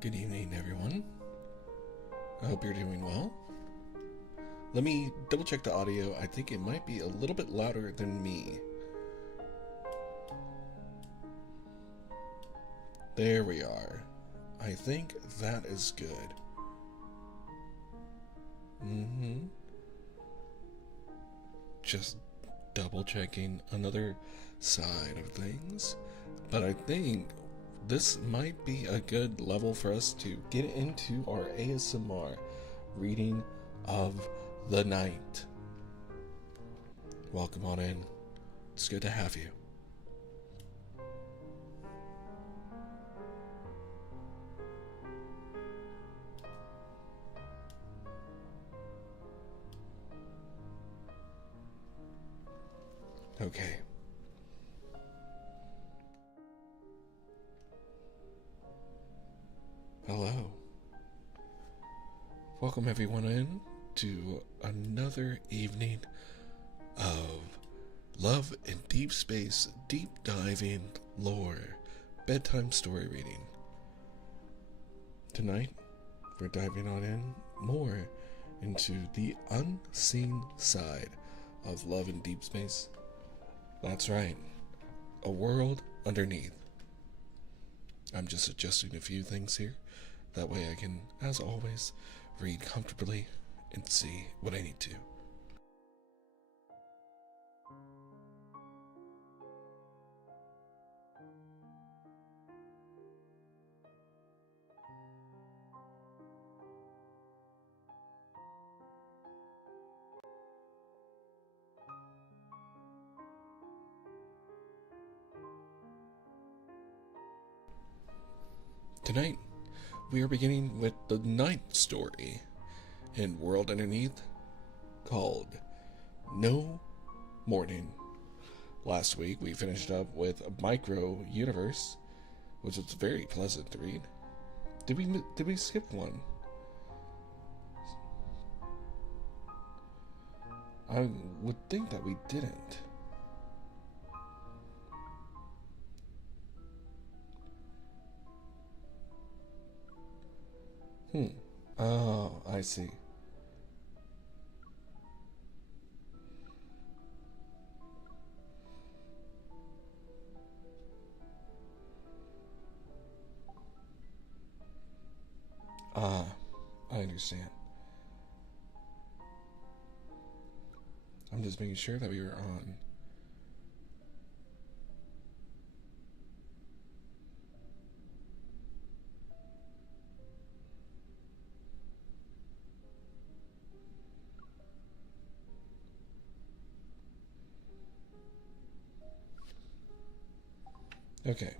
Good evening, everyone. I hope you're doing well. Let me double check the audio. I think it might be a little bit louder than me. There we are. I think that is good. Just double checking another side of things. But I think this might be a good level for us to get into our ASMR reading of the night. Welcome on in. It's good to have you. Okay. Hello. Welcome everyone in to another evening of Love and Deepspace deep diving lore bedtime story reading. Tonight, we're diving on in more into the unseen side of Love and Deepspace. That's right, a world underneath. I'm just adjusting a few things here. That way I can, as always, read comfortably and see what I need to. Tonight, we are beginning with the ninth story in World Underneath called No Morning. Last week, we finished up with a Micro Universe, which was very pleasant to read. Did we skip one? I would think that we didn't. Oh, I see. Ah, I understand. I'm just making sure that we were on. Okay.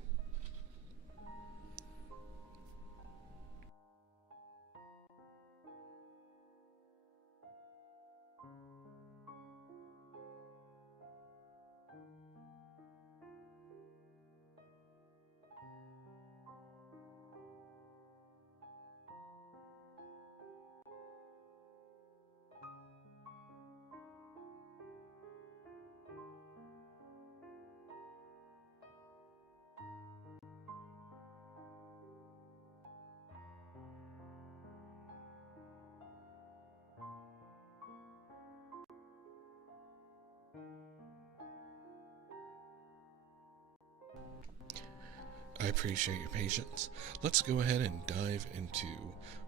I appreciate your patience. Let's go ahead and dive into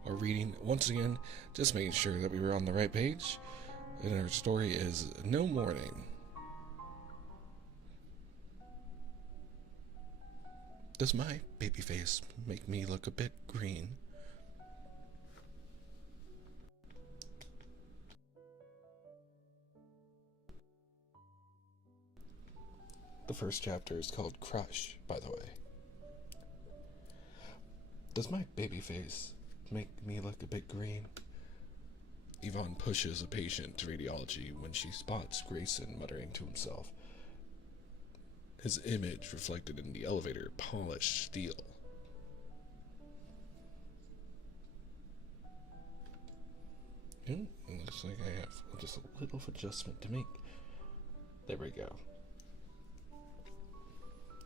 our reading. Once again, just making sure that we were on the right page. And our story is No Morning. Does my baby face make me look a bit green? The first chapter is called Crush, by the way. Does my baby face make me look a bit green? Yvonne pushes a patient to radiology when she spots Grayson muttering to himself. His image reflected in the elevator polished steel. Looks like I have just a little adjustment to make. There we go.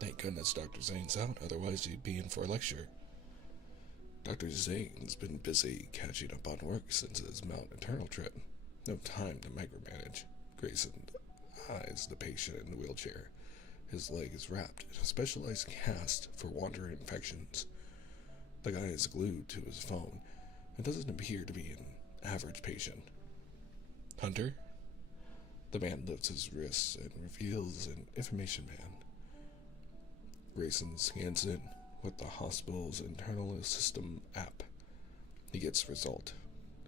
Thank goodness Dr. Zane's out, otherwise he'd be in for a lecture. Dr. Zane's been busy catching up on work since his Mount Eternal trip. No time to micromanage. Grayson eyes the patient in the wheelchair. His leg is wrapped in a specialized cast for water infections. The guy is glued to his phone and doesn't appear to be an average patient. Hunter? The man lifts his wrists and reveals an information band. Grayson scans it with the hospital's internal system app. He gets result.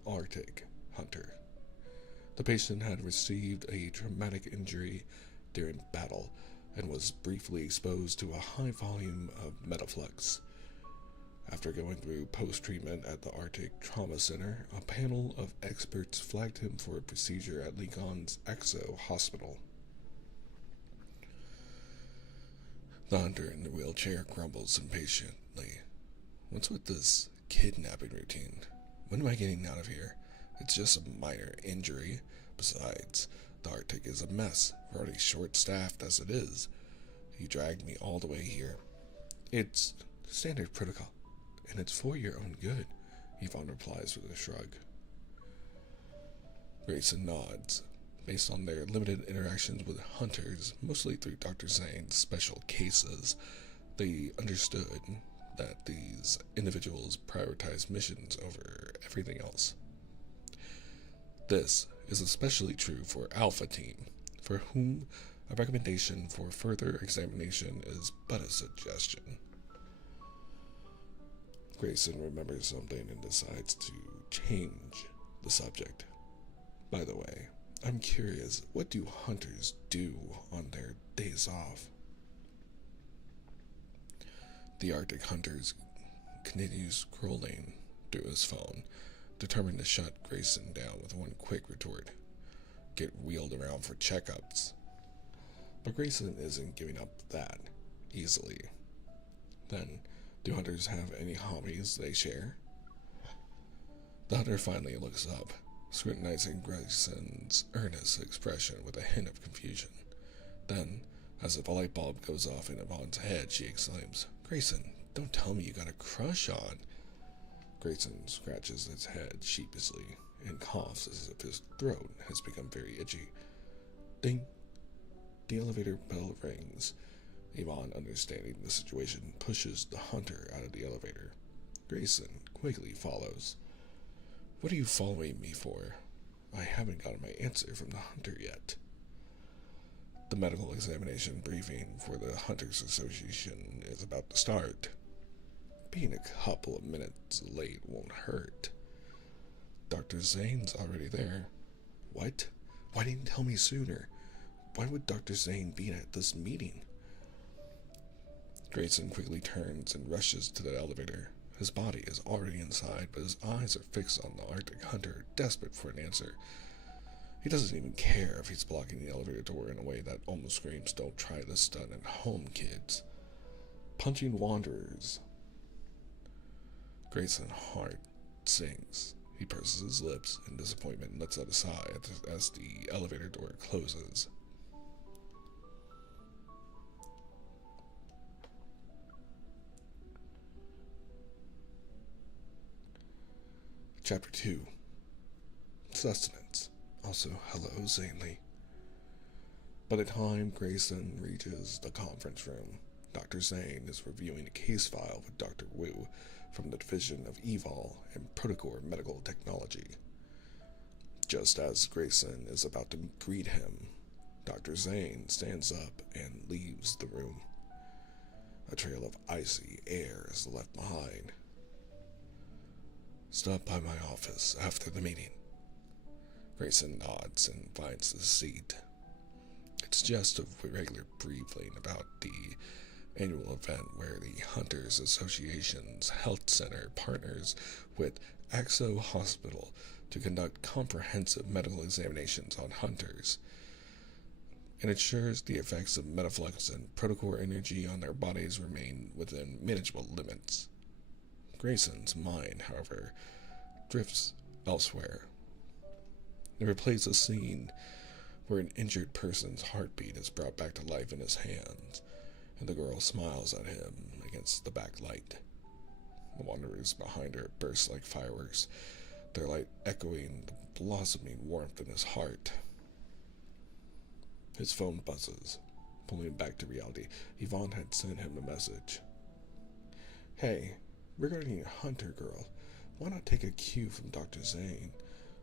Arctic Hunter. The patient had received a traumatic injury during battle and was briefly exposed to a high volume of metaflux. After going through post-treatment at the Arctic Trauma Center, a panel of experts flagged him for a procedure at Lincoln's Exo Hospital. The hunter in the wheelchair grumbles impatiently. What's with this kidnapping routine? When am I getting out of here? It's just a minor injury. Besides, the Arctic is a mess. We're already short-staffed as it is. You dragged me all the way here. It's standard protocol, and it's for your own good, Yvonne replies with a shrug. Grayson nods. Based on their limited interactions with hunters, mostly through Dr. Zane's special cases, they understood that these individuals prioritize missions over everything else. This is especially true for Alpha Team, for whom a recommendation for further examination is but a suggestion. Grayson remembers something and decides to change the subject. By the way, I'm curious, what do hunters do on their days off? The Arctic hunter continues scrolling through his phone, determined to shut Grayson down with one quick retort. Get wheeled around for checkups. But Grayson isn't giving up that easily. Then, do hunters have any hobbies they share? The hunter finally looks up, scrutinizing Grayson's earnest expression with a hint of confusion. Then, as if a light bulb goes off in Yvonne's head, she exclaims, Grayson, don't tell me you got a crush on. Grayson scratches his head sheepishly and coughs as if his throat has become very itchy. Ding! The elevator bell rings. Yvonne, understanding the situation, pushes the hunter out of the elevator. Grayson quickly follows. What are you following me for? I haven't gotten my answer from the hunter yet. The medical examination briefing for the Hunters Association is about to start. Being a couple of minutes late won't hurt. Dr. Zane's already there. What? Why didn't you tell me sooner? Why would Dr. Zane be at this meeting? Grayson quickly turns and rushes to the elevator. His body is already inside, but his eyes are fixed on the Arctic hunter, desperate for an answer. He doesn't even care if he's blocking the elevator door in a way that almost screams, don't try this stunt at home, kids. Punching wanderers. Grayson's heart sinks. He purses his lips in disappointment and lets out a sigh as the elevator door closes. Chapter 2. Sustenance. Also, hello, Zanely. By the time Grayson reaches the conference room, Dr. Zane is reviewing a case file with Dr. Wu from the Division of Evol and Protocol Medical Technology. Just as Grayson is about to greet him, Dr. Zane stands up and leaves the room. A trail of icy air is left behind. Stop by my office after the meeting. Grayson nods and finds his seat. It's just a regular briefing about the annual event where the Hunters Association's health center partners with Axo Hospital to conduct comprehensive medical examinations on hunters. It ensures the effects of metaflux and protocore energy on their bodies remain within manageable limits. Grayson's mind, however, drifts elsewhere. It replays a scene where an injured person's heartbeat is brought back to life in his hands, and the girl smiles at him against the backlight. The wanderers behind her burst like fireworks, their light echoing the blossoming warmth in his heart. His phone buzzes, pulling him back to reality. Yvonne had sent him a message. Hey, regarding your Hunter girl, why not take a cue from Dr. Zane?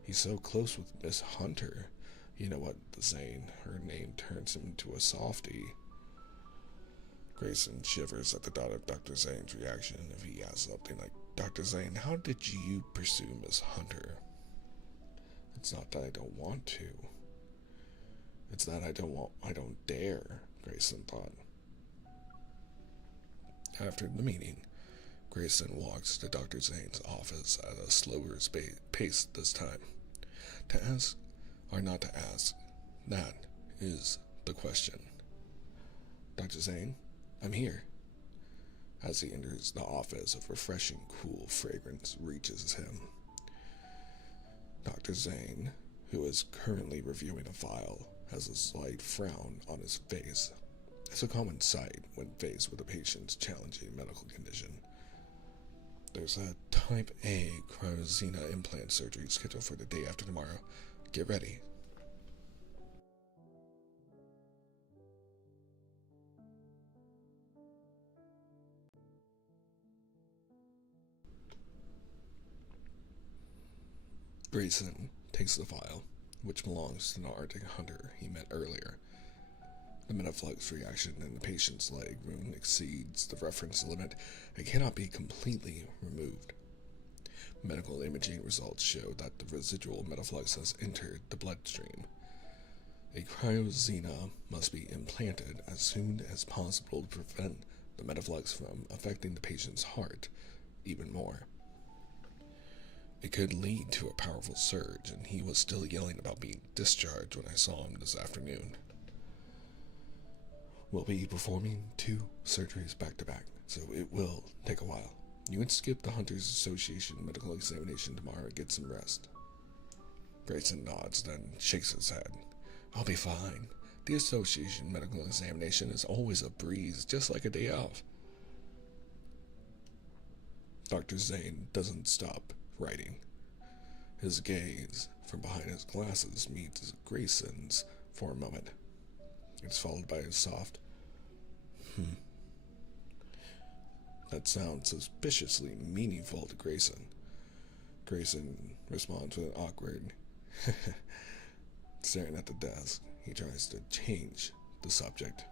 He's so close with Miss Hunter. You know what, Zane, her name turns him into a softie. Grayson shivers at the thought of Dr. Zane's reaction if he asks something like, Dr. Zane, how did you pursue Miss Hunter? It's not that I don't want to. It's that I don't dare, Grayson thought. After the meeting, Grayson walks to Dr. Zane's office at a slower pace this time. To ask or not to ask, that is the question. Dr. Zane, I'm here. As he enters the office, a refreshing, cool fragrance reaches him. Dr. Zane, who is currently reviewing a file, has a slight frown on his face. It's a common sight when faced with a patient's challenging medical condition. There's a type A cryosina implant surgery scheduled for the day after tomorrow. Get ready. Grayson takes the file, which belongs to the Arctic hunter he met earlier. The metaflux reaction in the patient's leg wound exceeds the reference limit and cannot be completely removed. Medical imaging results show that the residual metaflux has entered the bloodstream. A cryosina must be implanted as soon as possible to prevent the metaflux from affecting the patient's heart even more. It could lead to a powerful surge, and he was still yelling about being discharged when I saw him this afternoon. We'll be performing 2 surgeries back to back, so it will take a while. You can skip the Hunters Association medical examination tomorrow and get some rest. Grayson nods, then shakes his head. I'll be fine. The association medical examination is always a breeze, just like a day off. Dr. Zane doesn't stop writing. His gaze from behind his glasses meets Grayson's for a moment. It's followed by a soft, that sounds suspiciously meaningful to Grayson. Grayson responds with an awkward, staring at the desk. He tries to change the subject.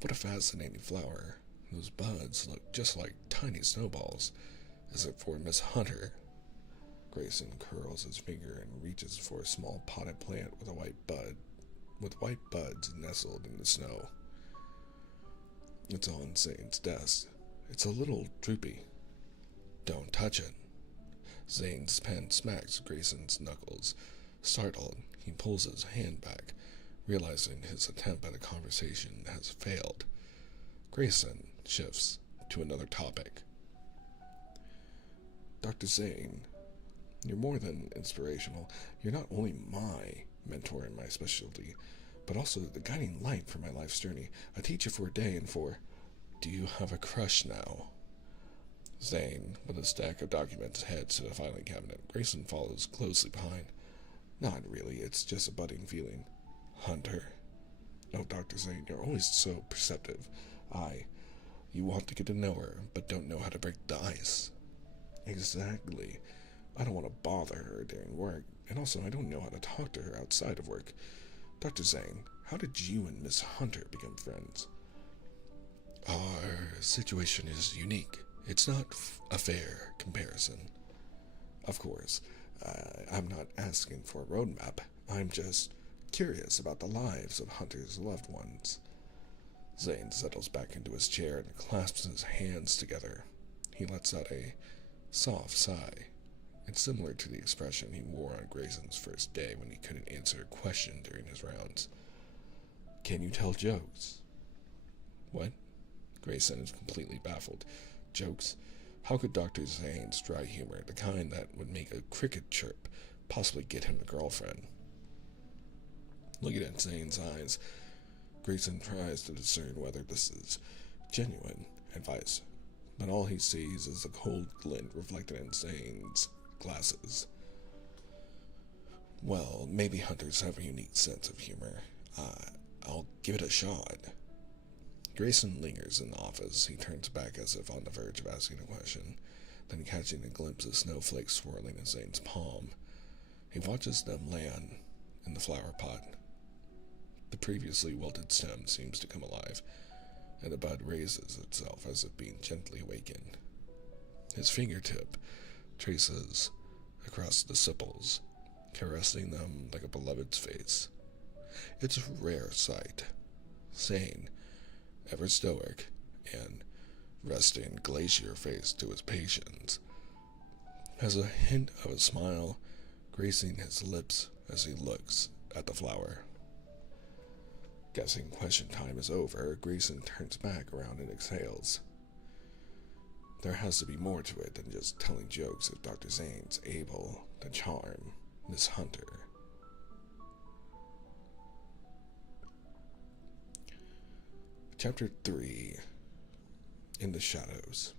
What a fascinating flower. Those buds look just like tiny snowballs. Is it for Miss Hunter? Grayson curls his finger and reaches for a small potted plant with white buds nestled in the snow. It's on Zane's desk. It's a little droopy. Don't touch it. Zane's pen smacks Grayson's knuckles. Startled, he pulls his hand back, realizing his attempt at a conversation has failed. Grayson shifts to another topic. Dr. Zane, you're more than inspirational. You're not only my mentor in my specialty, but also the guiding light for my life's journey. A teacher for a day and for... Do you have a crush now? Zane, with a stack of documents, heads to the filing cabinet. Grayson follows closely behind. Not really, it's just a budding feeling. Hunter. Oh, Dr. Zane, you're always so perceptive. You want to get to know her, but don't know how to break the ice. Exactly. I don't want to bother her during work, And also, I don't know how to talk to her outside of work. Dr. Zane, how did you and Miss Hunter become friends? Our situation is unique. It's not a fair comparison. Of course, I'm not asking for a roadmap. I'm just curious about the lives of Hunter's loved ones. Zane settles back into his chair and clasps his hands together. He lets out a soft sigh. It's similar to the expression he wore on Grayson's first day when he couldn't answer a question during his rounds. Can you tell jokes? What? Grayson is completely baffled. Jokes? How could Dr. Zane's dry humor, the kind that would make a cricket chirp, possibly get him a girlfriend? Looking at Zane's eyes, Grayson tries to discern whether this is genuine advice, but all he sees is a cold glint reflected in Zane's glasses. Well, maybe hunters have a unique sense of humor. I'll give it a shot. Grayson lingers in the office. He turns back as if on the verge of asking a question, then catching a glimpse of snowflakes swirling in Zane's palm. He watches them land in the flower pot. The previously wilted stem seems to come alive, and the bud raises itself as if being gently awakened. His fingertip traces across the sepals, caressing them like a beloved's face. It's a rare sight. Zane, ever stoic, and resting glacier face to his patients, has a hint of a smile gracing his lips as he looks at the flower. Guessing question time is over, Grayson turns back around and exhales. There has to be more to it than just telling jokes if Dr. Zane's able to charm Miss Hunter. Chapter 3. In the Shadows.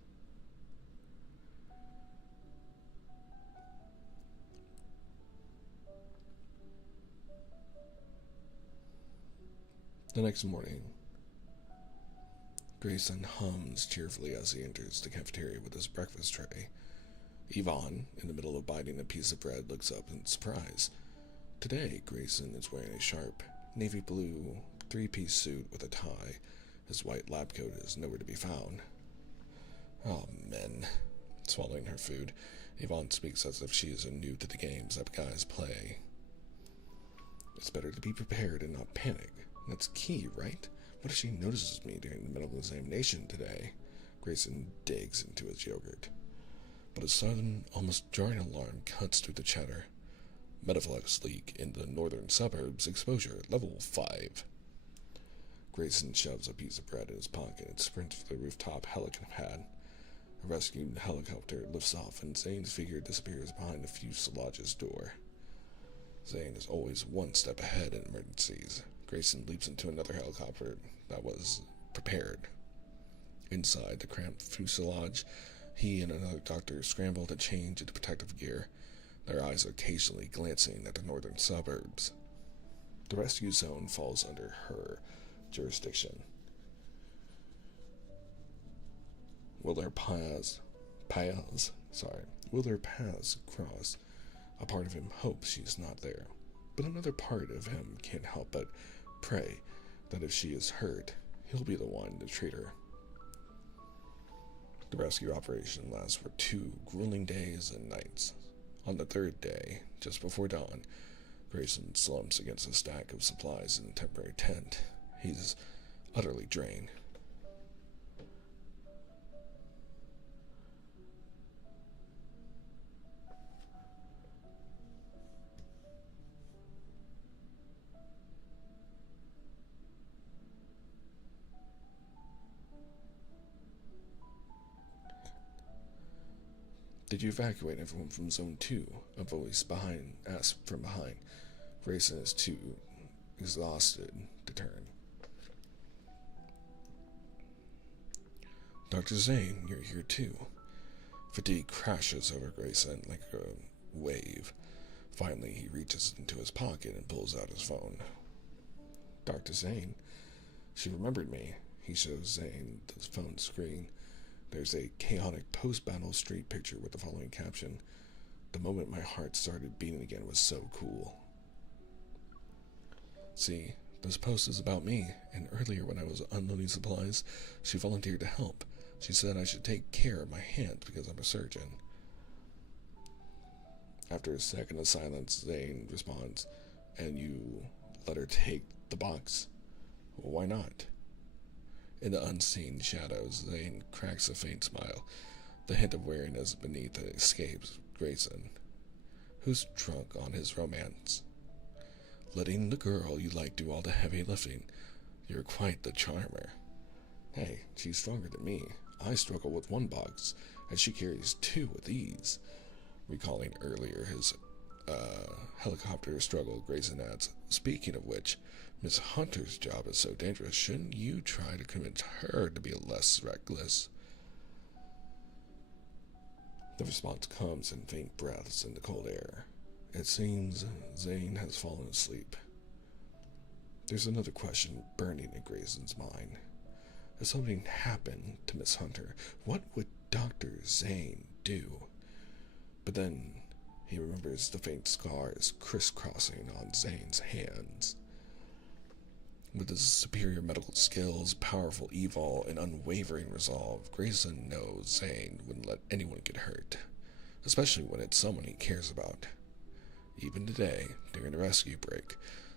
The next morning, Grayson hums cheerfully as he enters the cafeteria with his breakfast tray. Yvonne, in the middle of biting a piece of bread, looks up in surprise. Today, Grayson is wearing a sharp, navy blue, three-piece suit with a tie. His white lab coat is nowhere to be found. Oh, men. Swallowing her food, Yvonne speaks as if she is new to the games that guys play. It's better to be prepared and not panic. That's key, right? What if she notices me during the middle of examination today? Grayson digs into his yogurt. But a sudden, almost jarring alarm cuts through the chatter. Metaflux leak in the northern suburbs, exposure level 5. Grayson shoves a piece of bread in his pocket and sprints for the rooftop helipad. A rescue helicopter lifts off and Zane's figure disappears behind the fuselage's door. Zane is always one step ahead in emergencies. Grayson leaps into another helicopter that was prepared. Inside the cramped fuselage, he and another doctor scramble to change into protective gear, their eyes occasionally glancing at the northern suburbs. The rescue zone falls under her jurisdiction. Will their paths cross? A part of him hopes she's not there, but another part of him can't help but pray that if she is hurt, he'll be the one to treat her. The rescue operation lasts for 2 grueling days and nights. On the 3rd day, just before dawn, Grayson slumps against a stack of supplies in a temporary tent. He's utterly drained. Did you evacuate everyone from Zone 2? A voice asked from behind. Grayson is too exhausted to turn. Dr. Zane, you're here too. Fatigue crashes over Grayson like a wave. Finally, he reaches into his pocket and pulls out his phone. Dr. Zane? She remembered me. He shows Zane the phone screen. There's a chaotic post-battle street picture with the following caption. The moment my heart started beating again was so cool. See, this post is about me, and earlier when I was unloading supplies, she volunteered to help. She said I should take care of my hands because I'm a surgeon. After a second of silence, Zane responds, "And you let her take the box? Well, why not?" In the unseen shadows, Zane cracks a faint smile. The hint of weariness beneath it escapes Grayson, who's drunk on his romance. "Letting the girl you like do all the heavy lifting. You're quite the charmer." "Hey, she's stronger than me. I struggle with one box, and she carries two with ease." Recalling earlier his helicopter struggle, Grayson adds, "Speaking of which, Miss Hunter's job is so dangerous. Shouldn't you try to convince her to be less reckless?" The response comes in faint breaths in the cold air. It seems Zane has fallen asleep. There's another question burning in Grayson's mind. If something happened to Miss Hunter, what would Dr. Zane do? But then he remembers the faint scars crisscrossing on Zane's hands. With his superior medical skills, powerful evol, and unwavering resolve, Grayson knows Zane wouldn't let anyone get hurt, especially when it's someone he cares about. Even today, during the rescue break,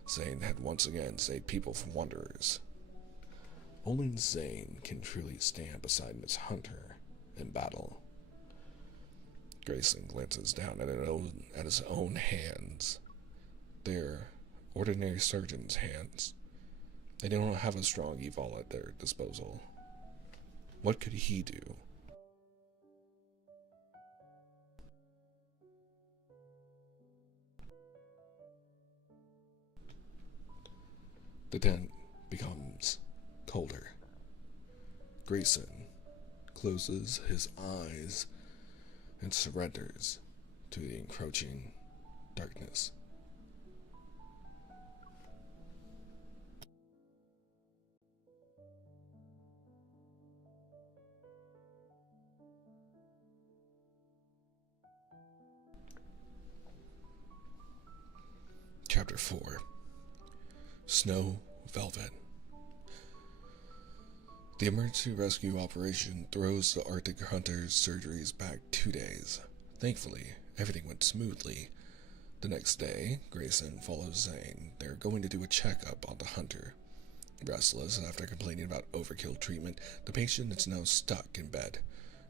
Zane had once again saved people from wanderers. Only Zane can truly stand beside Miss Hunter in battle. Grayson glances down at his own hands. They're ordinary surgeon's hands. They don't have a strong evol at their disposal. What could he do? The tent becomes colder. Grayson closes his eyes and surrenders to the encroaching darkness. Chapter 4. Snow Velvet. The emergency rescue operation throws the Arctic Hunter's surgeries back 2 days. Thankfully, everything went smoothly. The next day, Grayson follows Zane. They're going to do a checkup on the hunter. Restless after complaining about overkill treatment, the patient is now stuck in bed.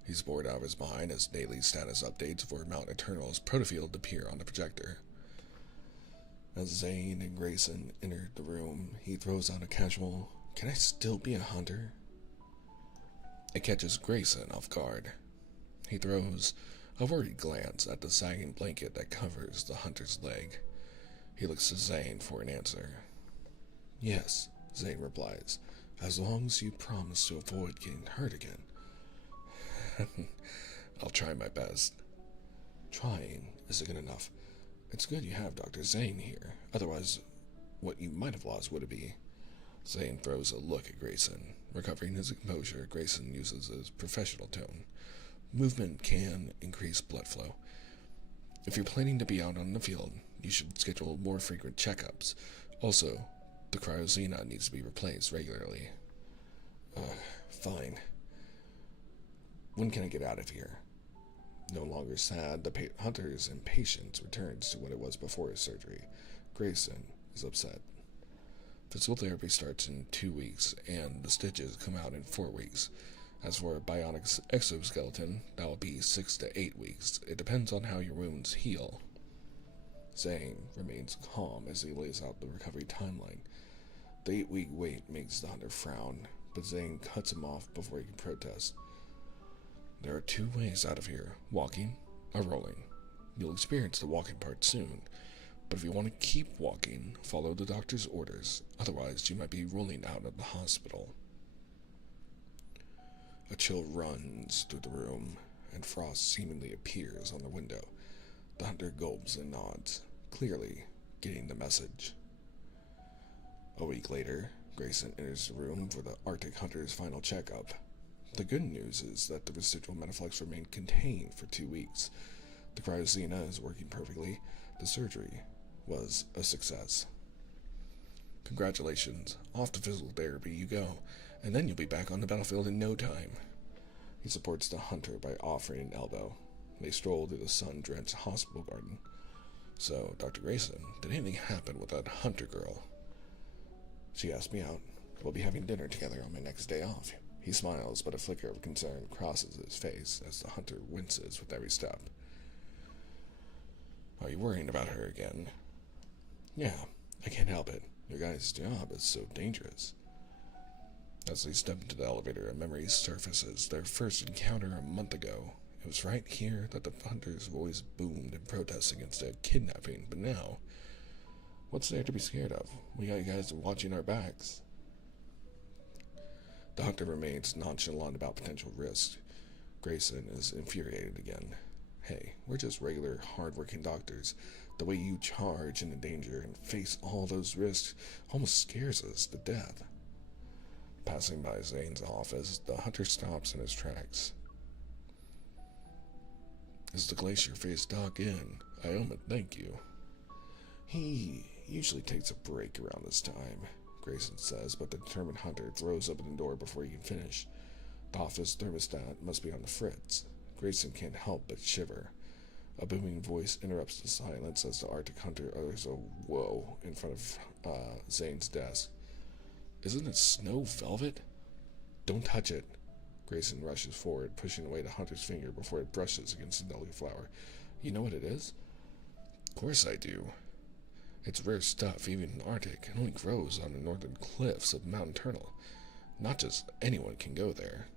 He's bored out of his mind as daily status updates for Mount Eternal's protofield appear on the projector. As Zane and Grayson enter the room, he throws out a casual, "Can I still be a hunter?" It catches Grayson off guard. He throws a worried glance at the sagging blanket that covers the hunter's leg. He looks to Zane for an answer. "Yes," Zane replies, "as long as you promise to avoid getting hurt again." "I'll try my best." "Trying isn't good enough. It's good you have Dr. Zane here. Otherwise, what you might have lost would it be?" Zane throws a look at Grayson. Recovering his composure, Grayson uses his professional tone. "Movement can increase blood flow. If you're planning to be out on the field, you should schedule more frequent checkups. Also, the cryosena needs to be replaced regularly." Fine. When can I get out of here?" No longer sad, the hunter's impatience returns to what it was before his surgery. Grayson is upset. Physical therapy starts in 2 weeks, and the stitches come out in 4 weeks. As for a bionic exoskeleton, that will be 6 to 8 weeks. It depends on how your wounds heal. Zane remains calm as he lays out the recovery timeline. The 8-week wait makes the hunter frown, but Zane cuts him off before he can protest. "There are 2 ways out of here, walking or rolling. You'll experience the walking part soon, but if you want to keep walking, follow the doctor's orders. Otherwise, you might be rolling out of the hospital." A chill runs through the room, and frost seemingly appears on the window. The hunter gulps and nods, clearly getting the message. A week later, Grayson enters the room for the Arctic Hunter's final checkup. The good news is that the residual metaflux remained contained for 2 weeks. The cryoscena is working perfectly. The surgery was a success. Congratulations. Off to physical therapy you go, and then you'll be back on the battlefield in no time. He supports the hunter by offering an elbow. They stroll through the sun-drenched hospital garden. So, Dr. Grayson, did anything happen with that hunter girl? She asked me out. We'll be having dinner together on my next day off. He smiles, but a flicker of concern crosses his face as the hunter winces with every step. Are you worrying about her again? Yeah, I can't help it. Your guy's job is so dangerous. As they step into the elevator, a memory surfaces. Their first encounter a month ago. It was right here that the hunter's voice boomed in protest against a kidnapping, but now, what's there to be scared of? We got you guys watching our backs. The hunter remains nonchalant about potential risks. Grayson is infuriated again. Hey, we're just regular, hard-working doctors. The way you charge into danger and face all those risks almost scares us to death. Passing by Zane's office, the hunter stops in his tracks. Is the glacier-faced doc in? I owe him a thank you. He usually takes a break around this time, Grayson says, but the determined hunter throws open the door before he can finish. The office thermostat must be on the fritz. Grayson can't help but shiver. A booming voice interrupts the silence as the Arctic hunter utters a whoa in front of Zane's desk. Isn't it snow velvet? Don't touch it. Grayson rushes forward, pushing away the hunter's finger before it brushes against the delicate flower. You know what it is? Of course I do. It's rare stuff, even in the Arctic. It only grows on the northern cliffs of Mount Eternal. Not just anyone can go there,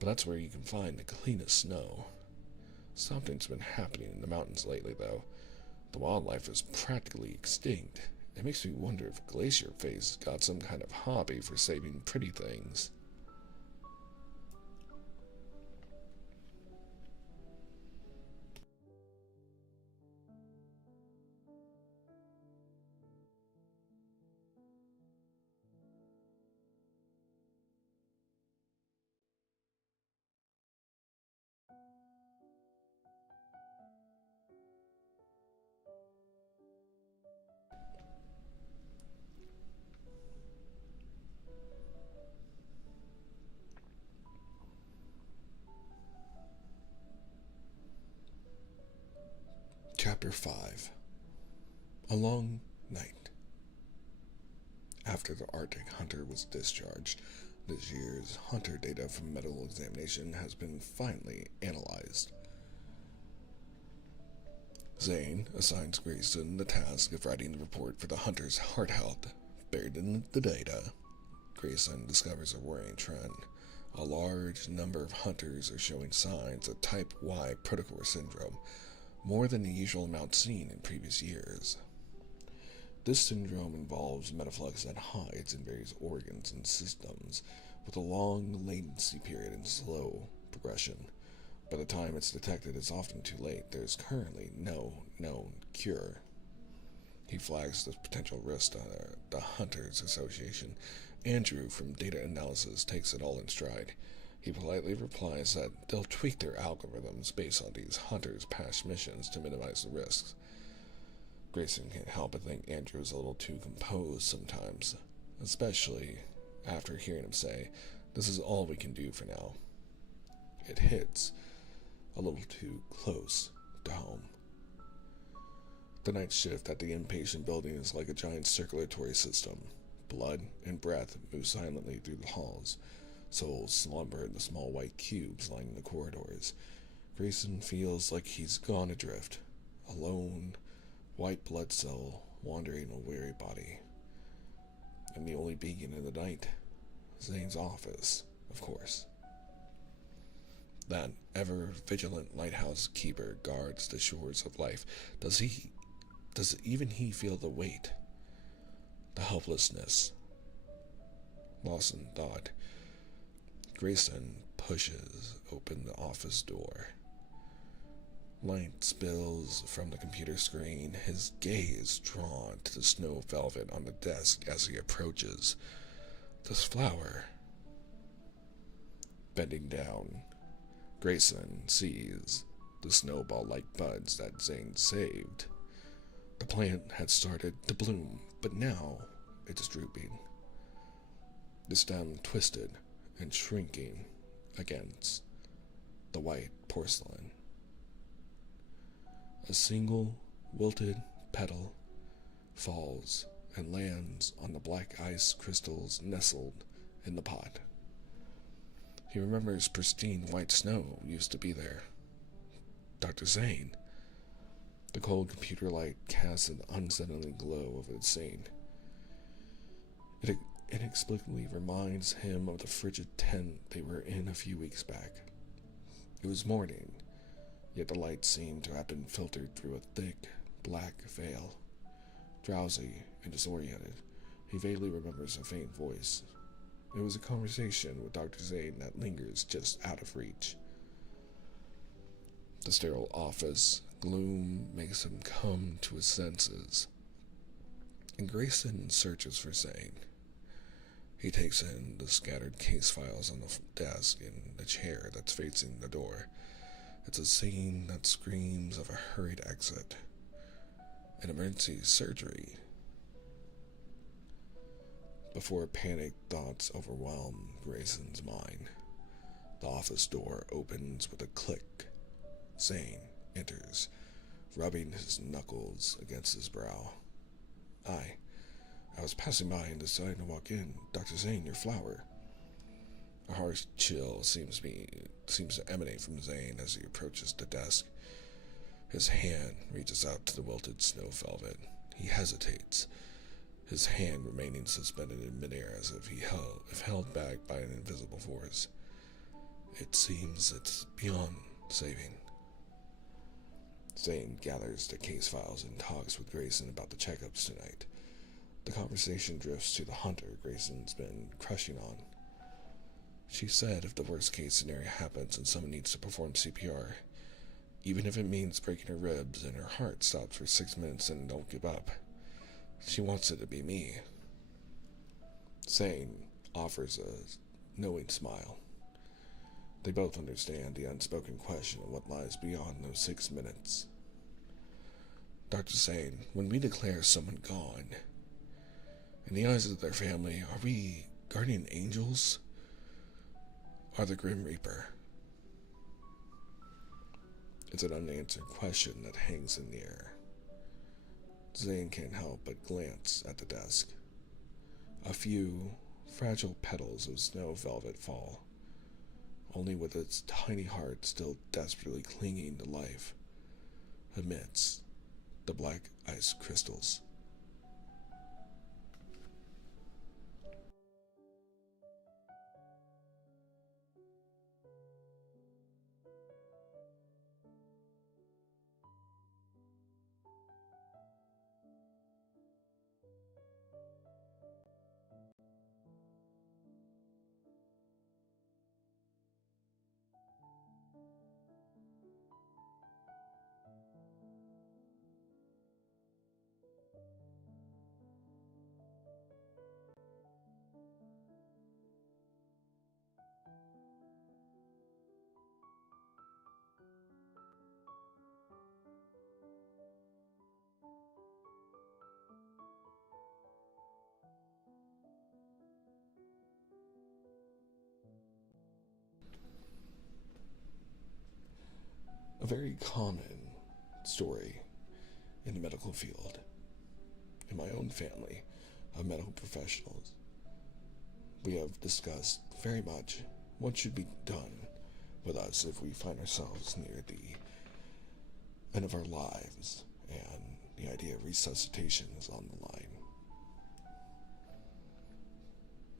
but that's where you can find the cleanest snow. Something's been happening in the mountains lately, though. The wildlife is practically extinct. It makes me wonder if Glacier-Face got some kind of hobby for saving pretty things. Chapter 5. A Long Night. After the Arctic hunter was discharged, this year's hunter data from medical examination has been finally analyzed. Zane assigns Grayson the task of writing the report for the hunter's heart health. Buried in the data, Grayson discovers a worrying trend. A large number of hunters are showing signs of type Y protocore syndrome, more than the usual amount seen in previous years. This syndrome involves metaflux that hides in various organs and systems, with a long latency period and slow progression. By the time it's detected, it's often too late. There's currently no known cure. He flags the potential risk to the Hunters Association. Andrew from Data Analysis takes it all in stride. He politely replies that they'll tweak their algorithms based on these hunters' past missions to minimize the risks. Grayson can't help but think Andrew's a little too composed sometimes, especially after hearing him say, "This is all we can do for now." It hits a little too close to home. The night shift at the inpatient building is like a giant circulatory system. Blood and breath move silently through the halls. Souls slumber in the small white cubes lining the corridors. Grayson feels like he's gone adrift, a lone, white blood cell wandering a weary body. And the only beacon in the night, Zane's office, of course. That ever-vigilant lighthouse keeper guards the shores of life. Does even he feel the weight, the helplessness? Lost in thought, Grayson pushes open the office door. Light spills from the computer screen, his gaze drawn to the snow velvet on the desk as he approaches. This flower. Bending down, Grayson sees the snowball-like buds that Zane saved. The plant had started to bloom, but now it is drooping. The stem twisted and shrinking against the white porcelain. A single wilted petal falls and lands on the black ice crystals nestled in the pot. He remembers pristine white snow used to be there. Dr. Zane. The cold computer light casts an unsettling glow over the scene. It inexplicably reminds him of the frigid tent they were in a few weeks back. It was morning, yet the light seemed to have been filtered through a thick, black veil. Drowsy and disoriented, he vaguely remembers a faint voice. It was a conversation with Dr. Zane that lingers just out of reach. The sterile office gloom makes him come to his senses, and Grayson searches for Zane. He takes in the scattered case files on the desk and the chair that's facing the door. It's a scene that screams of a hurried exit. An emergency surgery. Before panicked thoughts overwhelm Grayson's mind, the office door opens with a click. Zane enters, rubbing his knuckles against his brow. I was passing by and decided to walk in. Dr. Zane, your flower. A harsh chill seems to emanate from Zane as he approaches the desk. His hand reaches out to the wilted snow velvet. He hesitates, his hand remaining suspended in midair as if held back by an invisible force. It seems it's beyond saving. Zane gathers the case files and talks with Grayson about the checkups tonight. The conversation drifts to the hunter Grayson's been crushing on. She said if the worst case scenario happens and someone needs to perform CPR, even if it means breaking her ribs and her heart stops for 6 minutes and don't give up, she wants it to be me. Zane offers a knowing smile. They both understand the unspoken question of what lies beyond those 6 minutes. Dr. Zane, when we declare someone gone, in the eyes of their family, are we guardian angels or the Grim Reaper? It's an unanswered question that hangs in the air. Zane can't help but glance at the desk. A few fragile petals of snow velvet fall, only with its tiny heart still desperately clinging to life amidst the black ice crystals. A very common story in the medical field, in my own family of medical professionals. We have discussed very much what should be done with us if we find ourselves near the end of our lives and the idea of resuscitation is on the line.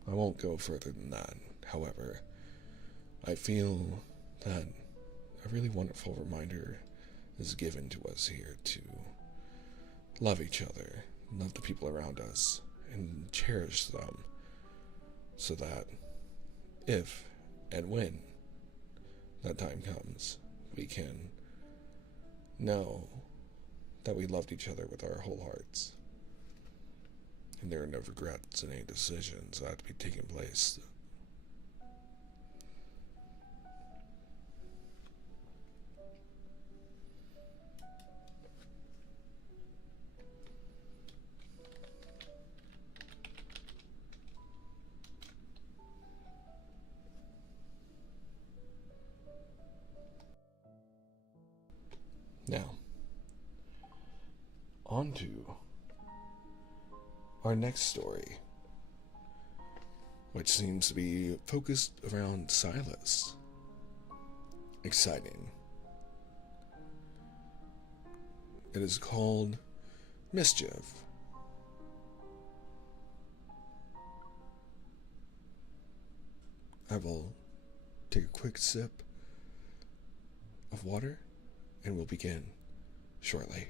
I won't go further than that. However, I feel that a really wonderful reminder is given to us here to love each other, love the people around us, and cherish them, so that if and when that time comes, we can know that we loved each other with our whole hearts, and there are no regrets in any decisions that have to be taking place. Now, on to our next story, which seems to be focused around Silas. Exciting. It is called Mischief. I will take a quick sip of water and we'll begin shortly.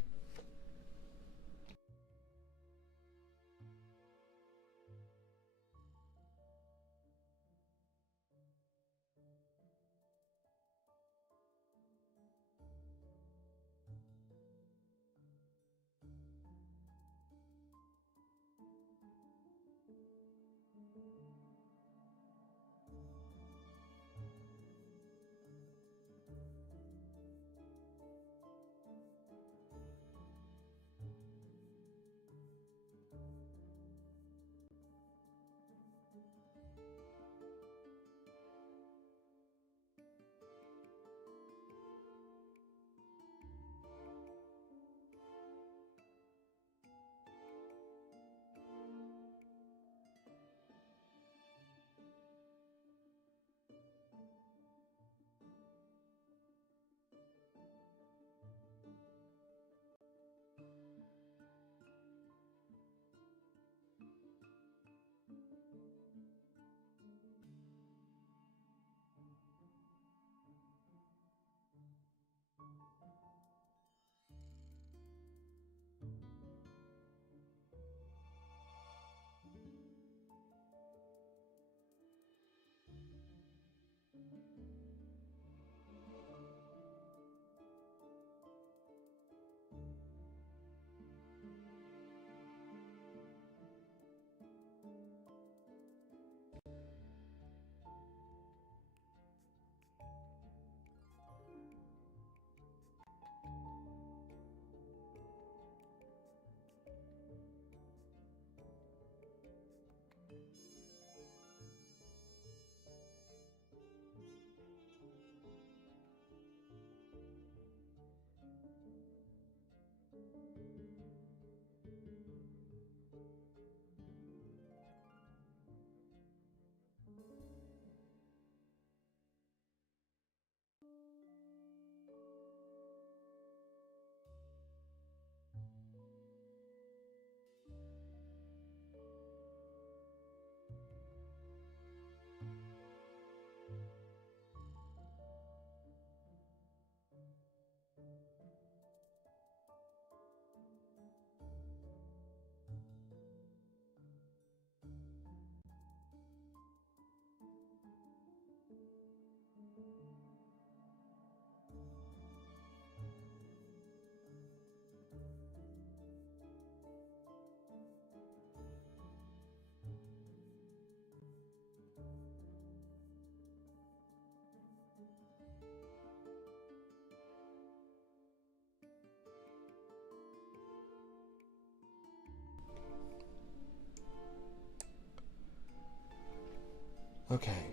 Okay,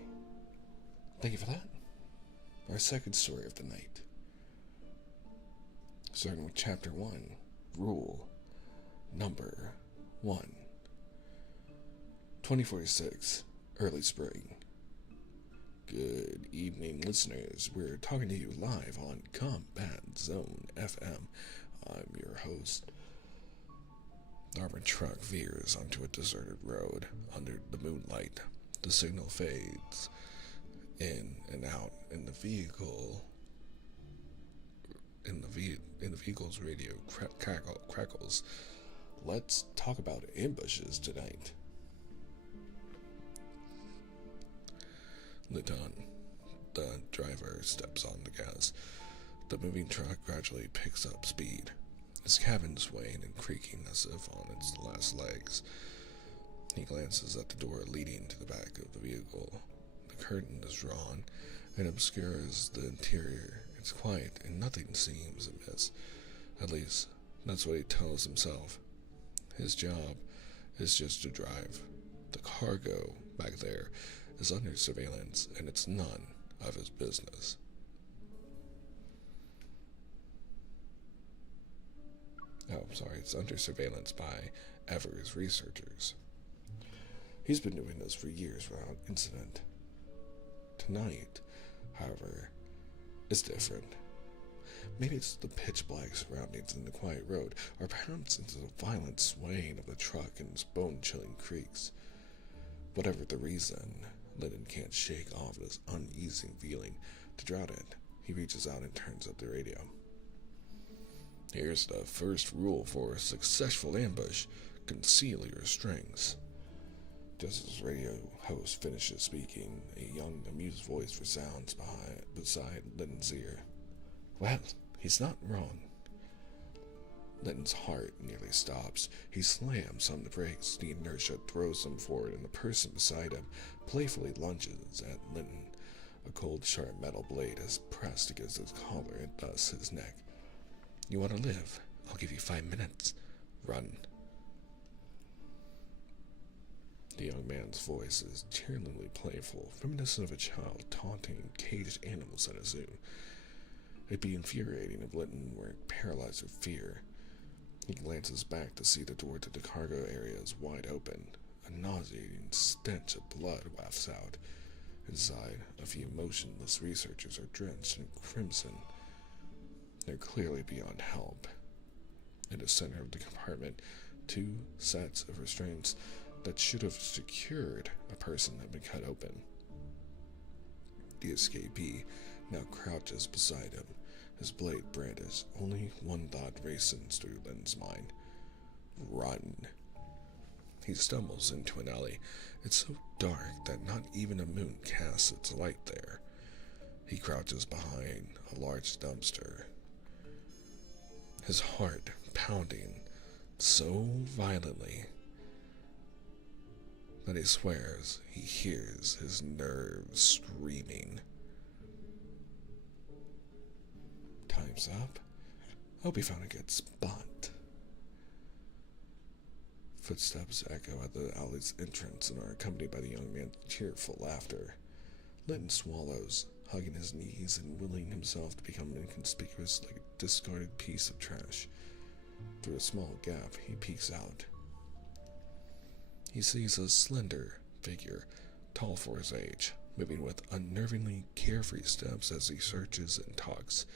thank you for that. Our second story of the night. Starting with Chapter 1, Rule Number 1. 2046, early spring. Good evening, listeners. We're talking to you live on Combat Zone FM. I'm your host. Our truck veers onto a deserted road under the moonlight. The signal fades in and out in the vehicle. In the vehicle's radio crackles. Let's talk about ambushes tonight. Liton, the driver, steps on the gas. The moving truck gradually picks up speed, his cabin swaying and creaking as if on its last legs. He glances at the door leading to the back of the vehicle. The curtain is drawn and obscures the interior. It's quiet and nothing seems amiss. At least, that's what he tells himself. His job is just to drive. The cargo back there is under surveillance, and it's none of his business. It's under surveillance by Ever's researchers. He's been doing this for years without incident. Tonight, however, is different. Maybe it's the pitch-black surroundings and the quiet road, or perhaps it's the violent swaying of the truck and its bone-chilling creaks. Whatever the reason, Lyndon can't shake off this uneasy feeling. To drown it, he reaches out and turns up the radio. Here's the first rule for a successful ambush: conceal your strings. Just as radio host finishes speaking, a young, amused voice resounds beside Lyndon's ear. Well, he's not wrong. Lyndon's heart nearly stops. He slams on the brakes. The inertia throws him forward, and the person beside him playfully lunges at Lyndon. A cold, sharp metal blade is pressed against his collar and thus his neck. You want to live? I'll give you 5 minutes. Run. The young man's voice is cheerily playful, reminiscent of a child taunting caged animals at a zoo. It'd be infuriating if Lyndon weren't paralyzed with fear. He glances back to see the door to the cargo area is wide open. A nauseating stench of blood wafts out. Inside, a few motionless researchers are drenched in crimson. They're clearly beyond help. In the center of the compartment, 2 sets of restraints that should have secured a person have been cut open. The escapee now crouches beside him, his blade brandished. Only one thought races through Lynn's mind. Run. He stumbles into an alley. It's so dark that not even a moon casts its light there. He crouches behind a large dumpster, his heart pounding so violently that he swears he hears his nerves screaming. Time's up. Hope he found a good spot. Footsteps echo at the alley's entrance and are accompanied by the young man's cheerful laughter. Lyndon swallows, hugging his knees and willing himself to become inconspicuous like a discarded piece of trash. Through a small gap, he peeks out. He sees a slender figure, tall for his age, moving with unnervingly carefree steps as he searches and talks.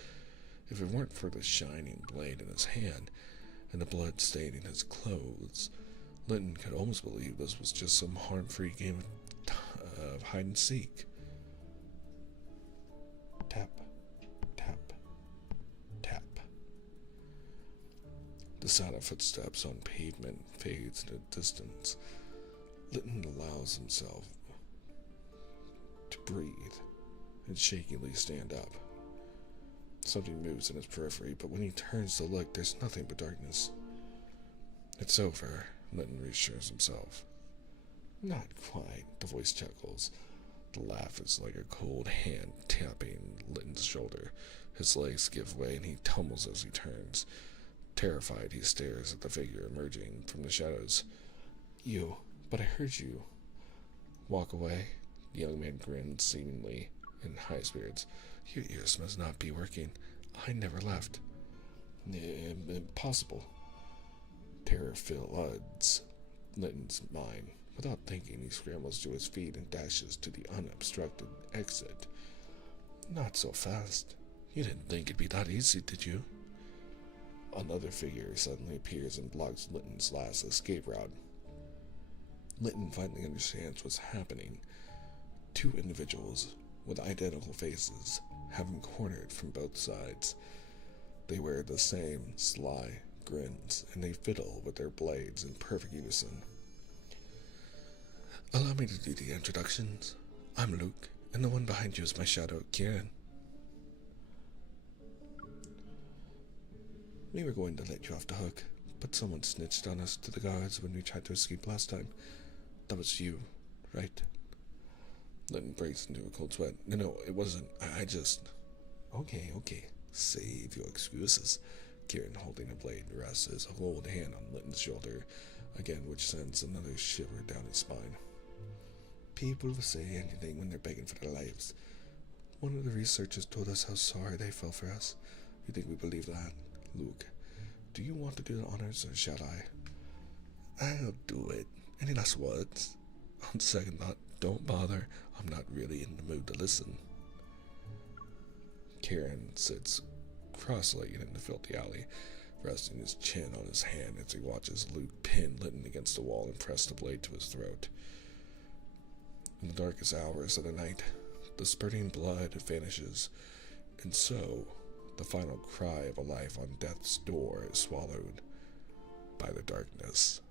If it weren't for the shining blade in his hand and the blood staining his clothes, Lyndon could almost believe this was just some harm-free game of hide-and-seek. Tap, tap, tap. The sound of footsteps on pavement fades in the distance. Lyndon allows himself to breathe and shakily stand up. Something moves in his periphery, but when he turns to look, there's nothing but darkness. It's over, Lyndon reassures himself. Not quite, the voice chuckles. The laugh is like a cold hand tapping Lyndon's shoulder. His legs give way and he tumbles as he turns. Terrified, he stares at the figure emerging from the shadows. You, but I heard you. Walk away. The young man grins, seemingly in high spirits. Your ears must not be working. I never left. Impossible. Terror floods Lyndon's mind. Without thinking, he scrambles to his feet and dashes to the unobstructed exit. Not so fast. You didn't think it'd be that easy, did you? Another figure suddenly appears and blocks Lyndon's last escape route. Lyndon finally understands what's happening. 2 individuals with identical faces have him cornered from both sides. They wear the same sly grins, and they fiddle with their blades in perfect unison. Allow me to do the introductions. I'm Luke, and the one behind you is my shadow, Kieran. We were going to let you off the hook, but someone snitched on us to the guards when we tried to escape last time. That was you, right? Lyndon breaks into a cold sweat. No, it wasn't. I just... Okay. Save your excuses. Kieran, holding a blade, rests his cold hand on Lyndon's shoulder, again, which sends another shiver down his spine. People will say anything when they're begging for their lives. One of the researchers told us how sorry they felt for us. You think we believe that? Luke, do you want to do the honors, or shall I? I'll do it. Any last words? On second thought, don't bother. I'm not really in the mood to listen. Kieran sits cross-legged in the filthy alley, resting his chin on his hand as he watches Luke pin Litton against the wall and press the blade to his throat. In the darkest hours of the night, the spurting blood vanishes, and so the final cry of a life on death's door is swallowed by the darkness.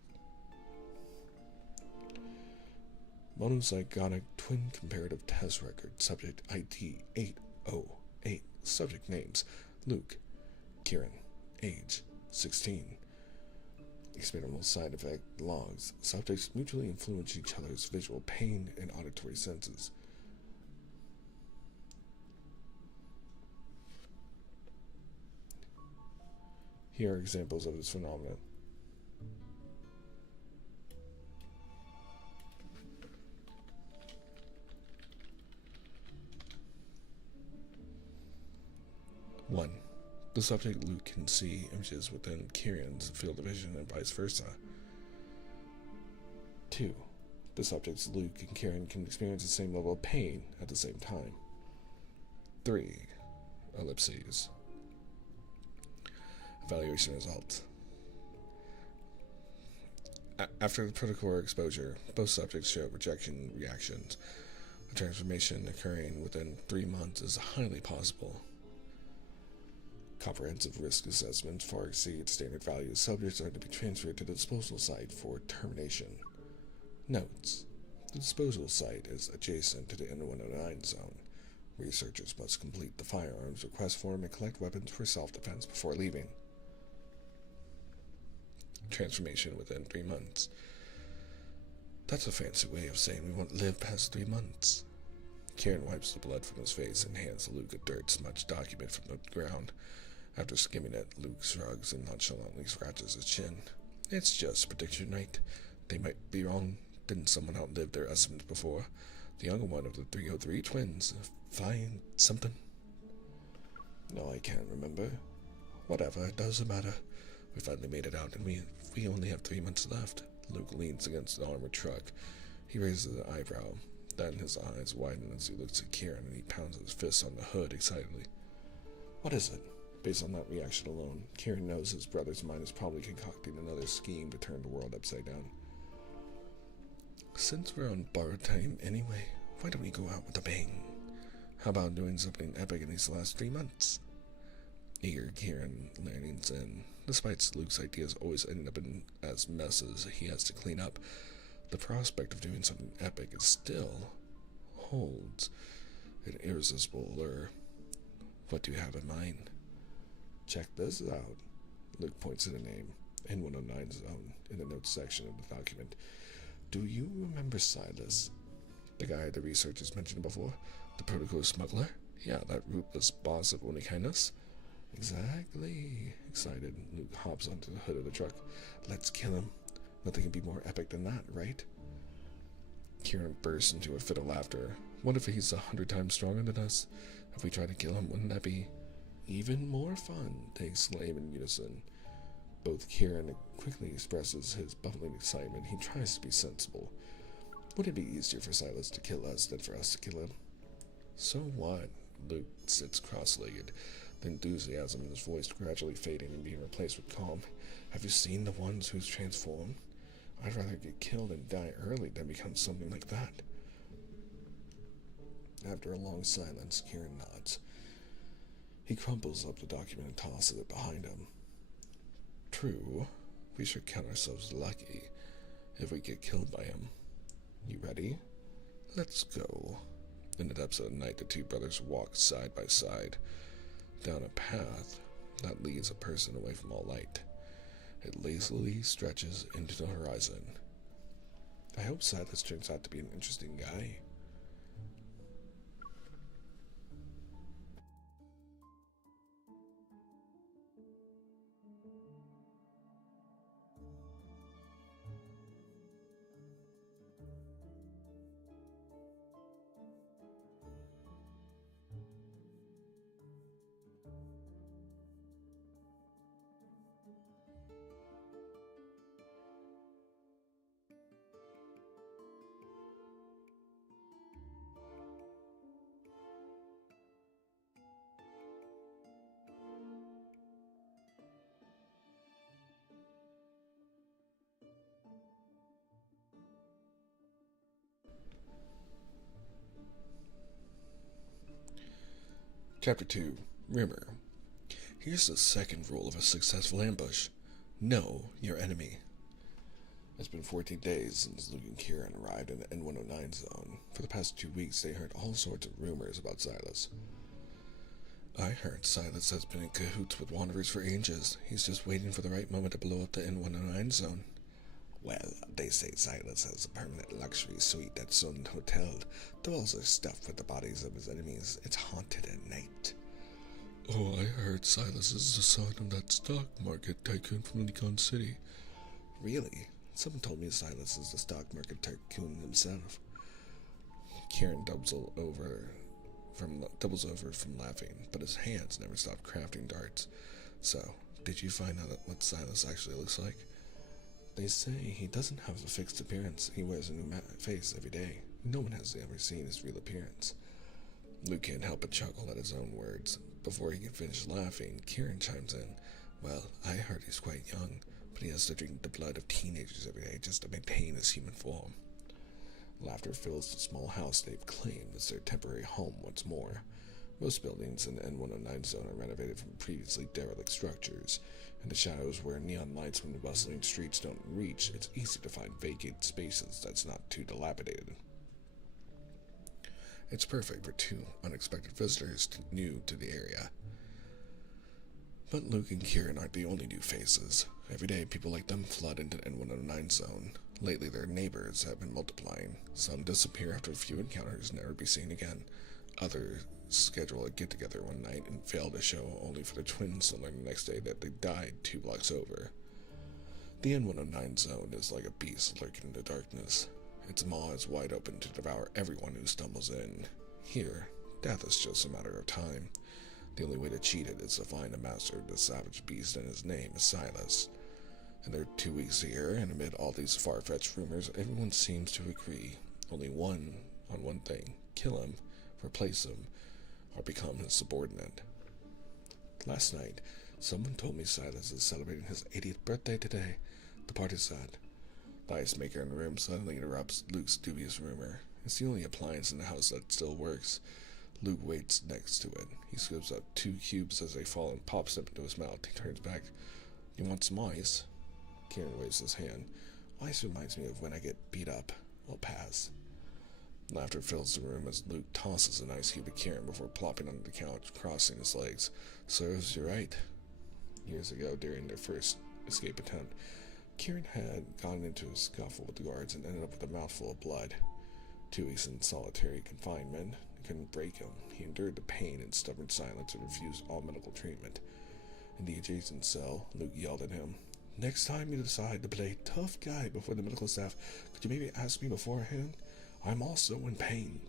Monozygotic twin comparative test record, subject ID 808, subject names Luke, Kieran, age 16. Experimental side effect logs. Subjects mutually influence each other's visual, pain, and auditory senses. Here are examples of this phenomenon. One, the subject Luke can see images within Kieran's field of vision and vice versa. 2. The subjects Luke and Kieran can experience the same level of pain at the same time. 3. Ellipses. Evaluation results. After the protocolor exposure, both subjects show rejection reactions. A transformation occurring within 3 months is highly possible. Comprehensive risk assessments far exceed standard values. Subjects are to be transferred to the disposal site for termination. Notes: the disposal site is adjacent to the N109 zone. Researchers must complete the firearms request form and collect weapons for self-defense before leaving. Transformation within 3 months. That's a fancy way of saying we won't live past 3 months. Kieran wipes the blood from his face and hands Luke a dirt-smudged document from the ground. After skimming it, Luke shrugs and nonchalantly scratches his chin. It's just prediction rate. They might be wrong. Didn't someone outlive their estimates before? The younger one of the 303 twins. Find something? No, I can't remember. Whatever, it doesn't matter. We finally made it out, and we only have 3 months left. Luke leans against the armored truck. He raises an eyebrow. Then his eyes widen as he looks at Kieran, and he pounds his fist on the hood excitedly. What is it? Based on that reaction alone, Kieran knows his brother's mind is probably concocting another scheme to turn the world upside down. Since we're on borrowed time anyway, why don't we go out with a bang? How about doing something epic in these last 3 months? Eager Kieran leans in. Despite Luke's ideas always ending up in as messes he has to clean up, the prospect of doing something epic is still holds an irresistible lure. What do you have in mind? Check this out. Luke points at a name, N109 zone, in the notes section of the document. Do you remember Silas? The guy the researchers mentioned before? The protocol smuggler? Yeah, that ruthless boss of only kindness? Exactly. Excited, Luke hops onto the hood of the truck. Let's kill him. Nothing can be more epic than that, right? Kieran bursts into a fit of laughter. What if he's 100 times stronger than us? If we try to kill him, wouldn't that be even more fun? They exclaim in unison. Both Kieran quickly expresses his bubbling excitement. He tries to be sensible. Would it be easier for Silas to kill us than for us to kill him? So what? Luke sits cross-legged, the enthusiasm in his voice gradually fading and being replaced with calm. Have you seen the ones who's transformed? I'd rather get killed and die early than become something like that. After a long silence, Kieran nods. He crumples up the document and tosses it behind him. True, we should count ourselves lucky if we get killed by him. You ready? Let's go. In the depths of the night, the two brothers walk side by side down a path that leads a person away from all light. It lazily stretches into the horizon. I hope Silas turns out to be an interesting guy. Chapter 2, Rumor. Here's the second rule of a successful ambush. Know your enemy. It's been 14 days since Luke and Kieran arrived in the N109 zone. For the past 2 weeks, they heard all sorts of rumors about Silas. I heard Silas has been in cahoots with Wanderers for ages. He's just waiting for the right moment to blow up the N109 zone. Well, they say Silas has a permanent luxury suite at Sun Hotel. The walls are stuffed with the bodies of his enemies. It's haunted at night. Oh, I heard Silas is the son of that stock market tycoon from Nikon City. Really? Someone told me Silas is the stock market tycoon himself. Kieran doubles over from laughing, but his hands never stop crafting darts. So, did you find out what Silas actually looks like? They say he doesn't have a fixed appearance. He wears a new face every day. No one has ever seen his real appearance. Luke can't help but chuckle at his own words. Before he can finish laughing, Kieran chimes in. Well, I heard he's quite young, but he has to drink the blood of teenagers every day just to maintain his human form. Laughter fills the small house they've claimed as their temporary home once more. Most buildings in the N109 zone are renovated from previously derelict structures. In the shadows where neon lights from the bustling streets don't reach, it's easy to find vacant spaces that's not too dilapidated. It's perfect for 2 unexpected visitors new to the area. But Luke and Kieran aren't the only new faces. Every day, people like them flood into the N109 zone. Lately, their neighbors have been multiplying. Some disappear after a few encounters and never be seen again. Others schedule a get-together one night and fail to show, only for the twins to learn the next day that they died 2 blocks over. The N109 zone is like a beast lurking in the darkness. Its maw is wide open to devour everyone who stumbles in. Here, death is just a matter of time. The only way to cheat it is to find a master of the savage beast, and his name is Silas. In their 2 weeks here, and amid all these far-fetched rumors, everyone seems to agree. Only on one thing. Kill him, replace him, or become his subordinate. Last night, someone told me Silas is celebrating his 80th birthday today. The party's sad. The ice maker in the room suddenly interrupts Luke's dubious rumor. It's the only appliance in the house that still works. Luke waits next to it. He scoops up 2 cubes as they fall and pops them into his mouth. He turns back. You want some ice? Kieran waves his hand. Ice reminds me of when I get beat up. I'll pass. Laughter fills the room as Luke tosses an ice cube at Kieran before plopping onto the couch, crossing his legs. Serves you right. Years ago, during their first escape attempt, Kieran had gotten into a scuffle with the guards and ended up with a mouthful of blood. 2 weeks in solitary confinement couldn't break him. He endured the pain in stubborn silence and refused all medical treatment. In the adjacent cell, Luke yelled at him. Next time you decide to play tough guy before the medical staff, could you maybe ask me beforehand? I'm also in pain.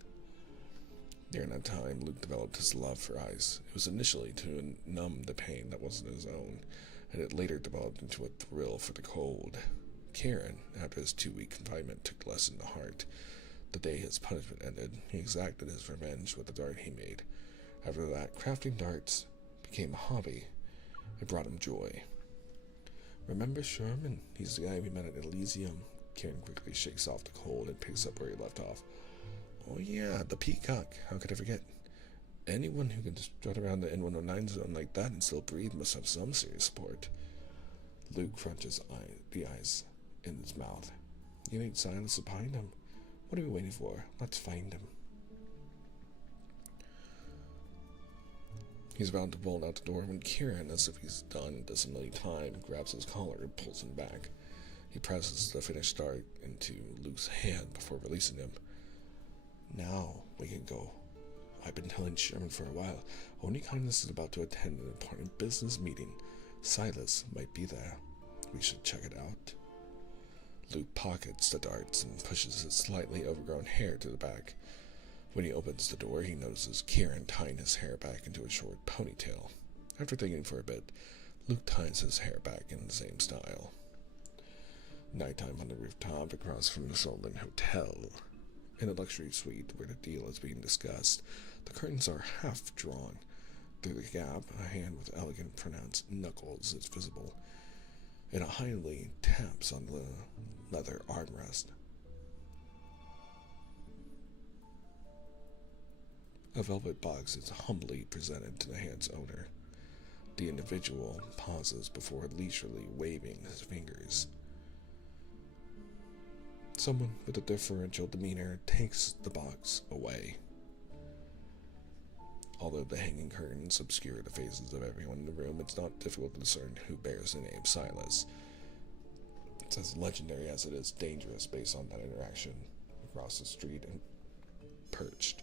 During that time, Luke developed his love for ice. It was initially to numb the pain that wasn't his own, and it later developed into a thrill for the cold. Kieran, after his 2-week confinement, took lesson to heart. The day his punishment ended, he exacted his revenge with the dart he made. After that, crafting darts became a hobby. It brought him joy. Remember Sherman? He's the guy we met at Elysium. Kieran quickly shakes off the cold and picks up where he left off. Oh yeah, the peacock. How could I forget? Anyone who can strut around the N109 zone like that and still breathe must have some serious support. Luke crunches the ice in his mouth. You need Silas to find him. What are we waiting for? Let's find him. He's about to bolt out the door when Kieran, as if he's done this a million times, grabs his collar and pulls him back. He presses the finished dart into Luke's hand before releasing him. Now we can go. I've been telling Sherman for a while. Only Kindness is about to attend an important business meeting. Silas might be there. We should check it out. Luke pockets the darts and pushes his slightly overgrown hair to the back. When he opens the door, he notices Kieran tying his hair back into a short ponytail. After thinking for a bit, Luke ties his hair back in the same style. Nighttime on the rooftop across from the Solon Hotel. In a luxury suite where the deal is being discussed, the curtains are half drawn. Through the gap, a hand with elegant pronounced knuckles is visible. It highly taps on the leather armrest. A velvet box is humbly presented to the hand's owner. The individual pauses before leisurely waving his fingers. Someone with a deferential demeanor takes the box away. Although the hanging curtains obscure the faces of everyone in the room, it's not difficult to discern who bears the name Silas. It's as legendary as it is dangerous based on that interaction. Across the street and perched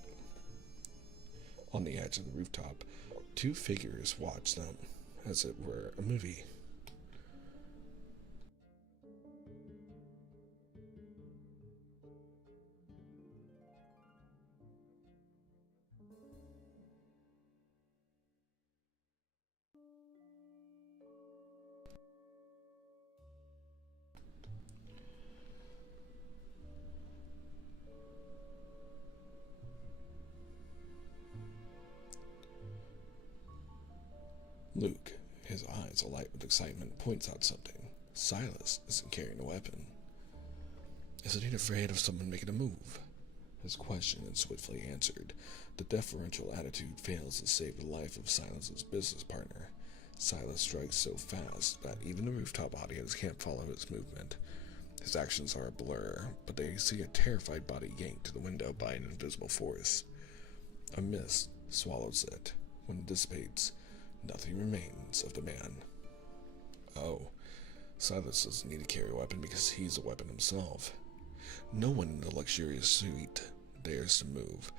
on the edge of the rooftop, two figures watch them as it were a movie. Luke, his eyes alight with excitement, points out something. Silas isn't carrying a weapon. Isn't he afraid of someone making a move? His question is swiftly answered. The deferential attitude fails to save the life of Silas's business partner. Silas strikes so fast that even the rooftop audience can't follow his movement. His actions are a blur, but they see a terrified body yanked to the window by an invisible force. A mist swallows it. When it dissipates, nothing remains of the man. Oh, Silas doesn't need to carry a weapon because he's a weapon himself. No one in the luxurious suite dares to move.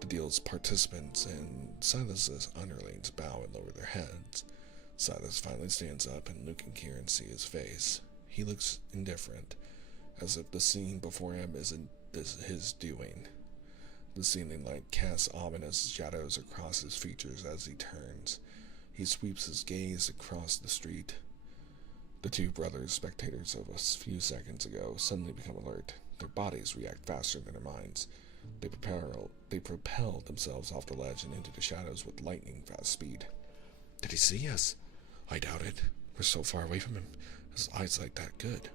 The deal's participants and Silas's underlings bow and lower their heads. Silas finally stands up and Luke and Kieran see his face. He looks indifferent, as if the scene before him isn't his doing. The ceiling light casts ominous shadows across his features as he turns. He sweeps his gaze across the street. The two brothers, spectators of a few seconds ago, suddenly become alert. Their bodies react faster than their minds. They propel themselves off the ledge and into the shadows with lightning-fast speed. Did he see us? I doubt it. We're so far away from him. His eyesight that good.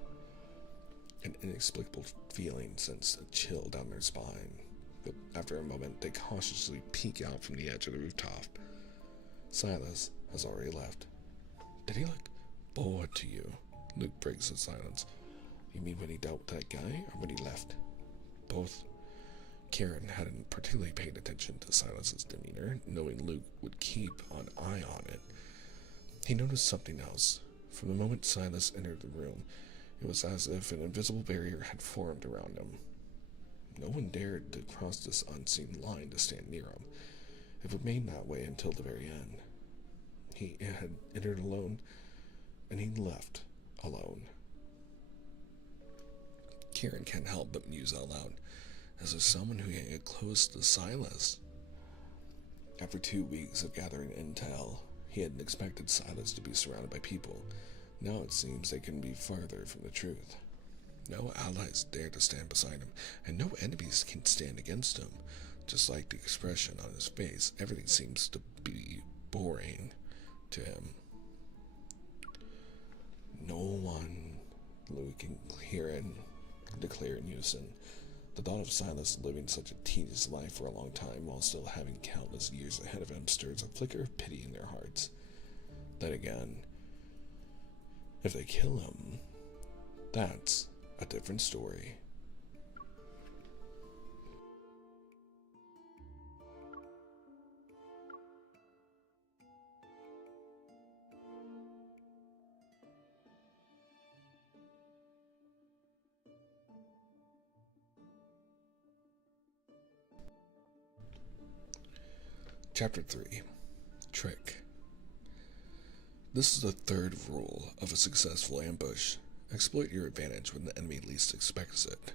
An inexplicable feeling sends a chill down their spine. But after a moment, they cautiously peek out from the edge of the rooftop. Silas has already left. Did he look bored to you? Luke breaks the silence. You mean when he dealt with that guy, or when he left? Both. Kieran hadn't particularly paid attention to Silas's demeanor, knowing Luke would keep an eye on it. He noticed something else. From the moment Silas entered the room, it was as if an invisible barrier had formed around him. No one dared to cross this unseen line to stand near him. It remained that way until the very end. He had entered alone, and he left alone. Kieran can't help but muse out loud, as if someone who can get close to Silas. After 2 weeks of gathering intel, he hadn't expected Silas to be surrounded by people. Now it seems they couldn't be farther from the truth. No allies dare to stand beside him, and no enemies can stand against him. Just like the expression on his face, everything seems to be boring to him. No one, Luke and Kieran declare in unison. The thought of Silas living such a tedious life for a long time while still having countless years ahead of him stirs a flicker of pity in their hearts. Then again, if they kill him, that's a different story. Chapter 3. Trick. This is the third rule of a successful ambush. Exploit your advantage when the enemy least expects it.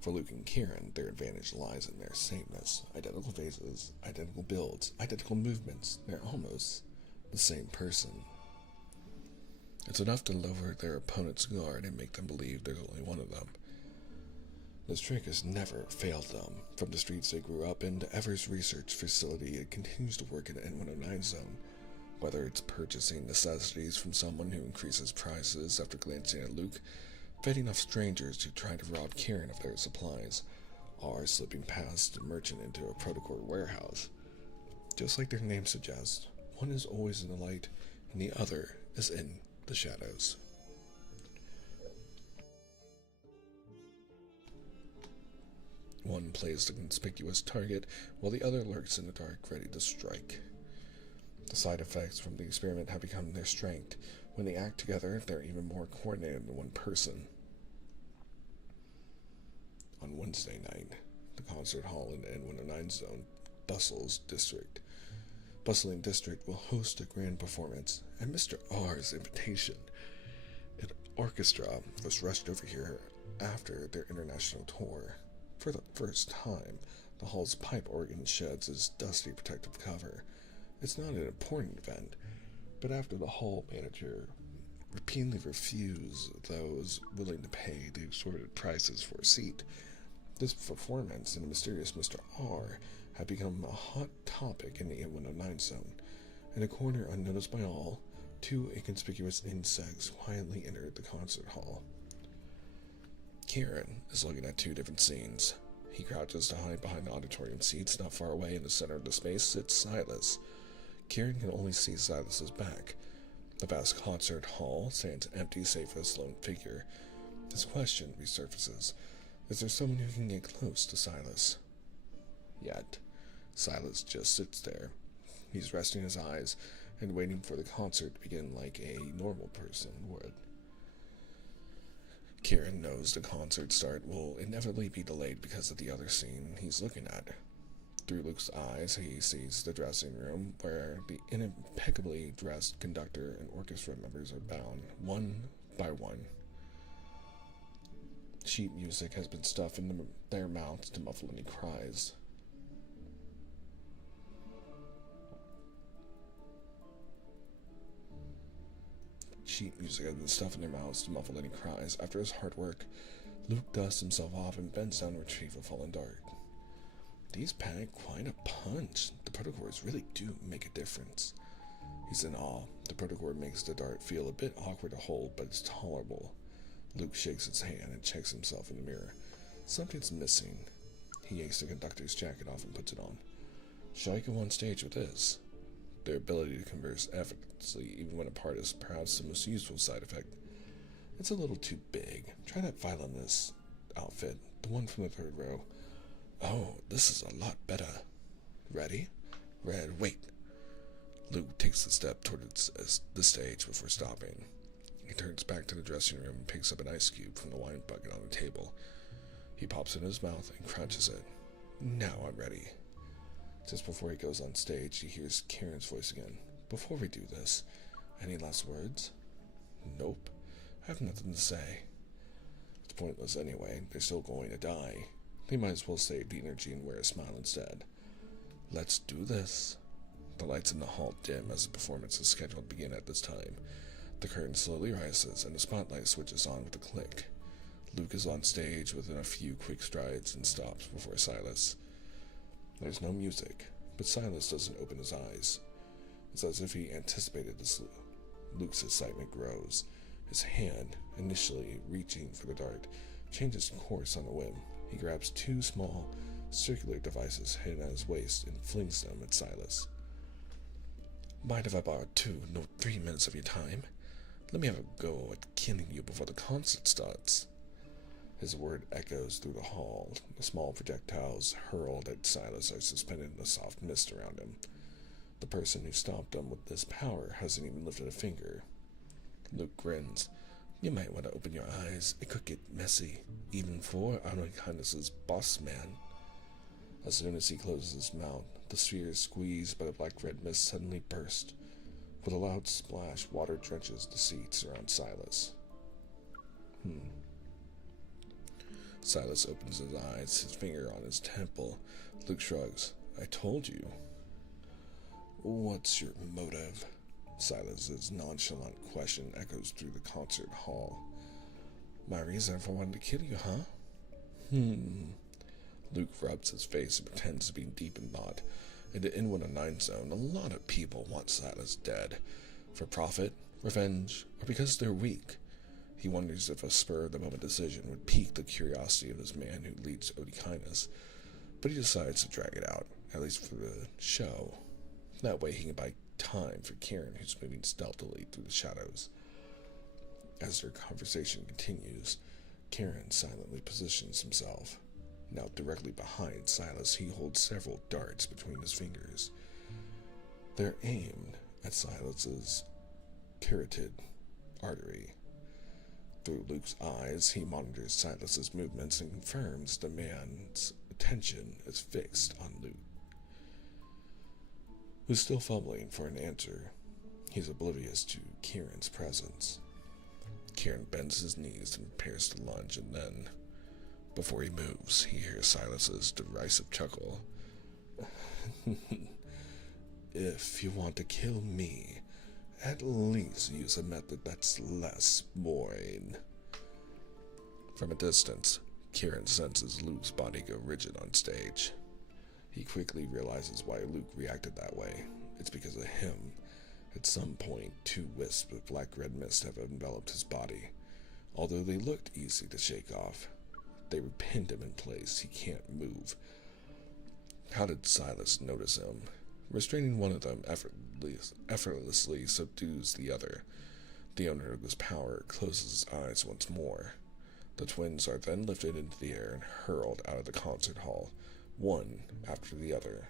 For Luke and Kieran, their advantage lies in their sameness. Identical faces, identical builds, identical movements. They're almost the same person. It's enough to lower their opponent's guard and make them believe there's only one of them. This trick has never failed them. From the streets they grew up in to Ever's research facility, it continues to work in the N109 zone. Whether it's purchasing necessities from someone who increases prices after glancing at Luke, fending off strangers who try to rob Kieran of their supplies, are slipping past a merchant into a protocol warehouse. Just like their name suggests, one is always in the light and the other is in the shadows. One plays the conspicuous target while the other lurks in the dark, ready to strike. The side effects from the experiment have become their strength. When they act together, they're even more coordinated than one person. On Wednesday night, the concert hall in the N109 zone Bustling District will host a grand performance at Mr. R's invitation. An orchestra was rushed over here after their international tour. For the first time, the hall's pipe organ sheds its dusty protective cover. It's not an important event, but after the hall manager repeatedly refused those willing to pay the exorbitant prices for a seat, this performance and the mysterious Mr. R had become a hot topic in the N109 zone. In a corner unnoticed by all, two inconspicuous insects quietly entered the concert hall. Kieran is looking at two different scenes. He crouches to hide behind the auditorium seats. Not far away in the center of the space sits Silas. Kieran can only see Silas's back. The vast concert hall stands empty save for his lone figure. This question resurfaces. Is there someone who can get close to Silas? Yet, Silas just sits there. He's resting his eyes and waiting for the concert to begin like a normal person would. Kieran knows the concert start will inevitably be delayed because of the other scene he's looking at. Through Luke's eyes, he sees the dressing room where the impeccably dressed conductor and orchestra members are bound, one by one. Sheet music has been stuffed in their mouths to muffle any cries. After his hard work, Luke dusts himself off and bends down to retrieve a fallen dart. These pack quite a punch. The protocols really do make a difference. He's in awe. The protocol makes the dart feel a bit awkward to hold, but it's tolerable. Luke shakes his hand and checks himself in the mirror. Something's missing. He yanks the conductor's jacket off and puts it on. Shall I go on stage with this? Their ability to converse effortlessly, even when apart, is perhaps the most useful side effect. It's a little too big. Try that violinist outfit, the one from the third row. Oh, this is a lot better. Ready? Wait. Luke takes a step towards the stage before stopping. He turns back to the dressing room and picks up an ice cube from the wine bucket on the table. He pops it in his mouth and crunches it. Now I'm ready. Just before he goes on stage, he hears Kieran's voice again. Before we do this, any last words? Nope. I have nothing to say. It's pointless anyway. They're still going to die. They might as well save the energy and wear a smile instead. Let's do this. The lights in the hall dim as the performance is scheduled to begin at this time. The curtain slowly rises and the spotlight switches on with a click. Luke is on stage within a few quick strides and stops before Silas. There's no music, but Silas doesn't open his eyes. It's as if he anticipated this. Luke's excitement grows. His hand, initially reaching for the dart, changes course on a whim. He grabs two small, circular devices hidden at his waist and flings them at Silas. Mind if I borrow 3 minutes of your time? Let me have a go at killing you before the concert starts. His word echoes through the hall. The small projectiles hurled at Silas are suspended in the soft mist around him. The person who stopped him with this power hasn't even lifted a finger. Luke grins. You might want to open your eyes. It could get messy, even for Unkindness's boss man. As soon as he closes his mouth, the sphere squeezed by the black-red mist suddenly burst. With a loud splash, water drenches the seats around Silas. Silas opens his eyes, his finger on his temple. Luke shrugs. I told you. What's your motive? Silas's nonchalant question echoes through the concert hall. My reason for wanting to kill you, huh? Luke rubs his face and pretends to be deep in thought. In the N109 zone, a lot of people want Silas dead. For profit, revenge, or because they're weak. He wonders if a spur-of-the-moment decision would pique the curiosity of this man who leads Odikainas, but he decides to drag it out, at least for the show. That way he can buy time for Karen, who's moving stealthily through the shadows. As their conversation continues, Karen silently positions himself. Now directly behind Silas, he holds several darts between his fingers. They're aimed at Silas's carotid artery. Through Luke's eyes, he monitors Silas's movements and confirms the man's attention is fixed on Luke, who's still fumbling for an answer. He's oblivious to Kieran's presence. Kieran bends his knees and prepares to lunge, and then, before he moves, he hears Silas's derisive chuckle. If you want to kill me, at least use a method that's less boring. From a distance, Kieran senses Luke's body go rigid on stage. He quickly realizes why Luke reacted that way. It's because of him. At some point, 2 wisps of black-red mist have enveloped his body. Although they looked easy to shake off, they would pin him in place. He can't move. How did Silas notice him? Restraining one of them effortlessly subdues the other. The owner of this power closes his eyes once more. The twins are then lifted into the air and hurled out of the concert hall, one after the other.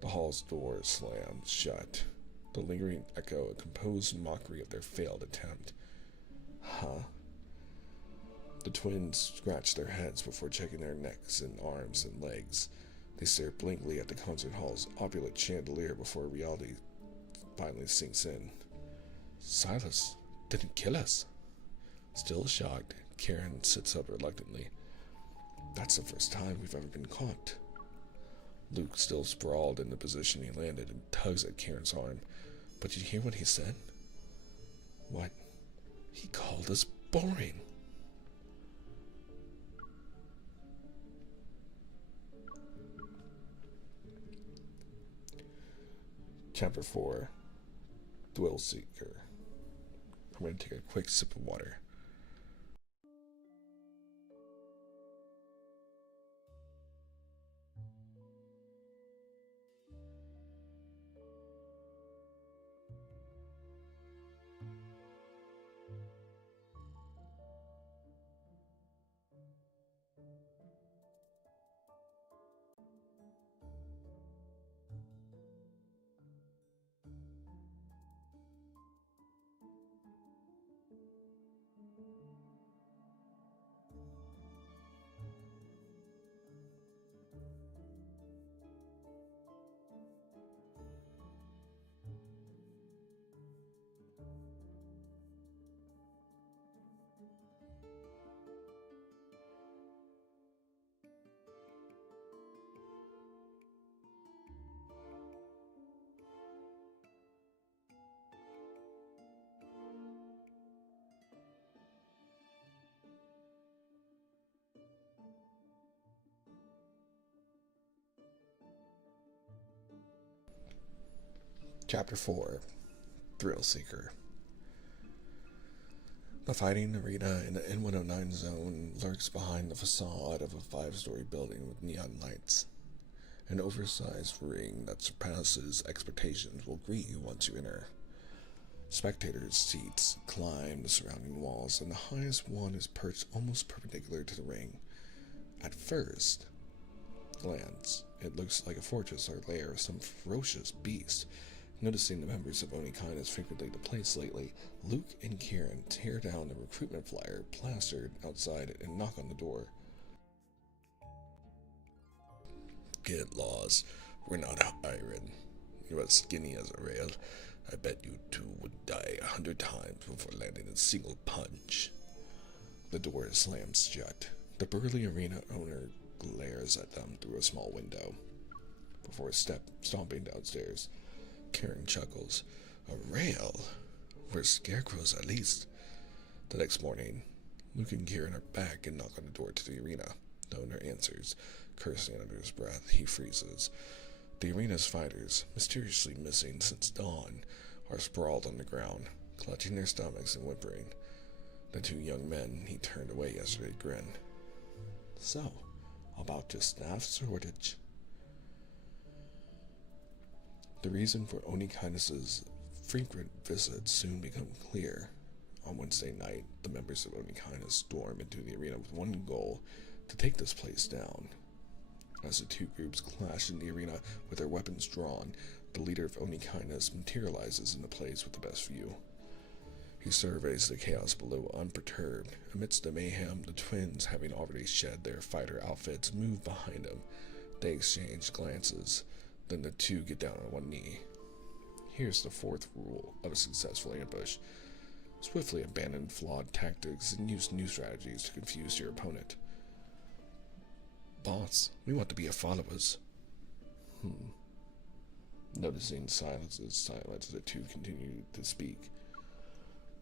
The hall's door slams shut. The lingering echo a composed mockery of their failed attempt. Huh? The twins scratch their heads before checking their necks and arms and legs. They stare blankly at the concert hall's opulent chandelier before reality finally sinks in. Silas didn't kill us. Still shocked, Karen sits up reluctantly. That's the first time we've ever been caught. Luke, still sprawled in the position he landed, and tugs at Karen's arm. But did you hear what he said? What? He called us boring. Chapter 4, Thrill Seeker. I'm going to take a quick sip of water. Chapter 4, Thrill Seeker. The fighting arena in the N109 zone lurks behind the facade of a 5-story building with neon lights. An oversized ring that surpasses expectations will greet you once you enter. Spectators' seats climb the surrounding walls, and the highest one is perched almost perpendicular to the ring. At first glance, it looks like a fortress or lair of some ferocious beast. Noticing the members of Onikaina's frequented the place lately, Luke and Kieran tear down the recruitment flyer plastered outside and knock on the door. Get lost. We're not hiring. You're as skinny as a rail. I bet you two would die 100 times before landing a single punch. The door slams shut. The arena owner glares at them through a small window. Before stomping downstairs, Karen chuckles. A rail? We're scarecrows at least. The next morning, Luke and Kieran are back and knock on the door to the arena. The owner answers. Cursing under his breath, he freezes. The arena's fighters, mysteriously missing since dawn, are sprawled on the ground, clutching their stomachs and whimpering. The two young men he turned away yesterday grinned. So, about your staff shortage? The reason for Onikainis' frequent visits soon became clear. On Wednesday night, the members of Onikainis stormed into the arena with one goal: to take this place down. As the two groups clash in the arena with their weapons drawn, the leader of Onikainis materializes in the place with the best view. He surveys the chaos below unperturbed. Amidst the mayhem, the twins, having already shed their fighter outfits, move behind him. They exchange glances. Then the two get down on one knee. Here's the fourth rule of a successful ambush: swiftly abandon flawed tactics and use new strategies to confuse your opponent. Boss, we want to be your followers. Noticing Silas's silence, the two continue to speak.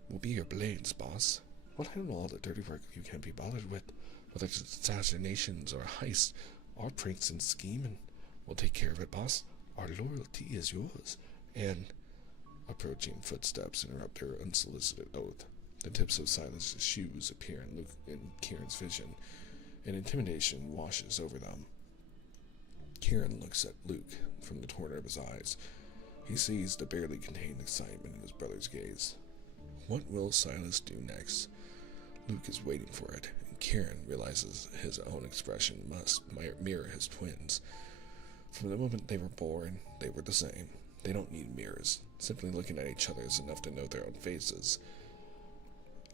We'll be your blades, boss. We'll handle all the dirty work you can't be bothered with, whether it's assassinations or heists, or pranks and scheming. We'll take care of it, boss. Our loyalty is yours. And approaching footsteps interrupt their unsolicited oath. The tips of Silas's shoes appear in Kieran's vision, and intimidation washes over them. Kieran looks at Luke from the corner of his eyes. He sees the barely contained excitement in his brother's gaze. What will Silas do next? Luke is waiting for it, and Kieran realizes his own expression must mirror his twins. From the moment they were born, they were the same. They don't need mirrors. Simply looking at each other is enough to know their own faces.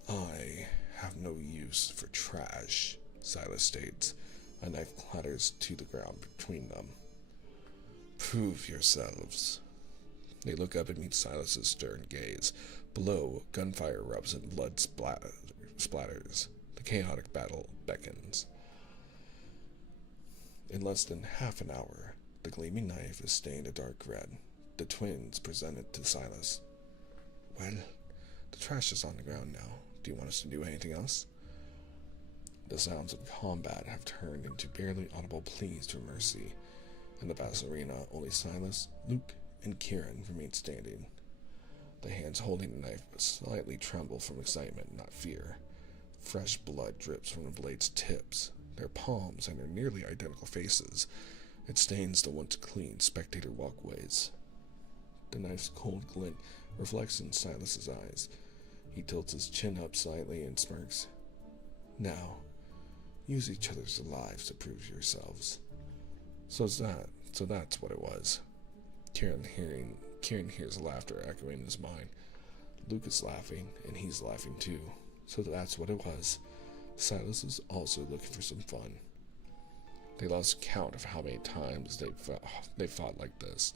I have no use for trash, Silas states. A knife clatters to the ground between them. Prove yourselves. They look up and meet Silas's stern gaze. Below, gunfire erupts and blood splatters. The chaotic battle beckons. In less than half an hour, the gleaming knife is stained a dark red. The twins present it to Silas. Well, the trash is on the ground now. Do you want us to do anything else? The sounds of combat have turned into barely audible pleas for mercy. In the vast arena, only Silas, Luke, and Kieran remain standing. The hands holding the knife slightly tremble from excitement, not fear. Fresh blood drips from the blade's tips, their palms, and their nearly identical faces. It stains the once clean spectator walkways. The knife's cold glint reflects in Silas's eyes. He tilts his chin up slightly and smirks. Now, use each other's lives to prove yourselves. So that's what it was. Kieran hears laughter echoing in his mind. Luke is laughing, and he's laughing too. So that's what it was. Silas is also looking for some fun. They lost count of how many times they fought like this.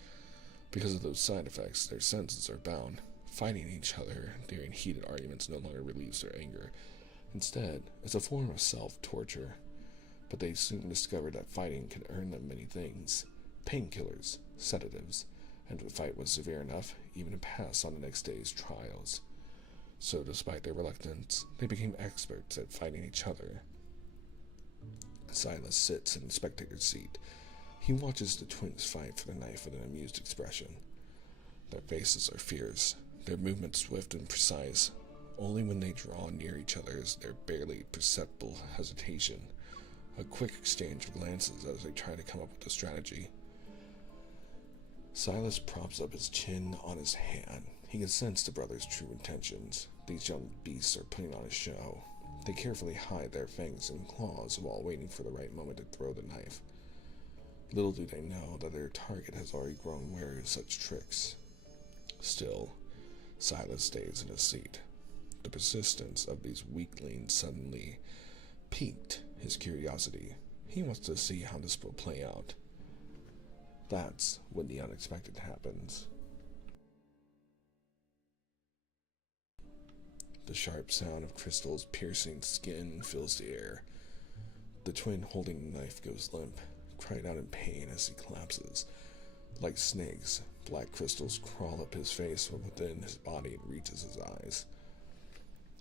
Because of those side effects, their senses are bound. Fighting each other during heated arguments no longer relieves their anger. Instead, it's a form of self-torture. But they soon discovered that fighting could earn them many things: painkillers, sedatives, and if the fight was severe enough, even a pass on the next day's trials. So despite their reluctance, they became experts at fighting each other. Silas sits in the spectator's seat. He watches the twins fight for the knife with an amused expression. Their faces are fierce, their movements swift and precise. Only when they draw near each other is there barely perceptible hesitation. A quick exchange of glances as they try to come up with a strategy. Silas props up his chin on his hand. He can sense the brothers' true intentions. These young beasts are putting on a show. They carefully hide their fangs and claws while waiting for the right moment to throw the knife. Little do they know that their target has already grown wary of such tricks. Still, Silas stays in his seat. The persistence of these weaklings suddenly piqued his curiosity. He wants to see how this will play out. That's when the unexpected happens. The sharp sound of crystals piercing skin fills the air. The twin holding the knife goes limp, crying out in pain as he collapses. Like snakes, black crystals crawl up his face from within his body and reaches his eyes.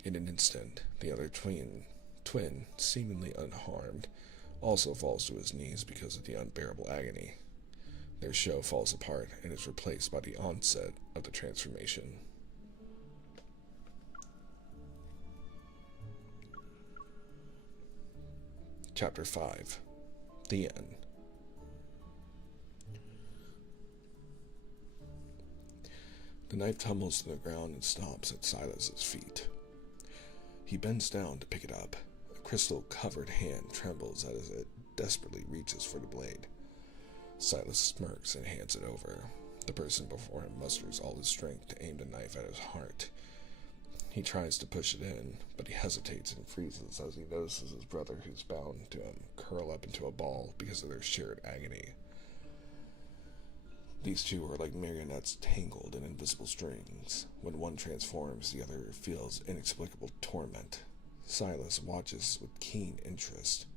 In an instant, the other twin, seemingly unharmed, also falls to his knees because of the unbearable agony. Their show falls apart and is replaced by the onset of the transformation. Chapter 5. The End. The knife tumbles to the ground and stops at Silas's feet. He bends down to pick it up. A crystal-covered hand trembles as it desperately reaches for the blade. Silas smirks and hands it over. The person before him musters all his strength to aim the knife at his heart. He tries to push it in, but he hesitates and freezes as he notices his brother, who's bound to him, curl up into a ball because of their shared agony. These two are like marionettes tangled in invisible strings. When one transforms, the other feels inexplicable torment. Silas watches with keen interest.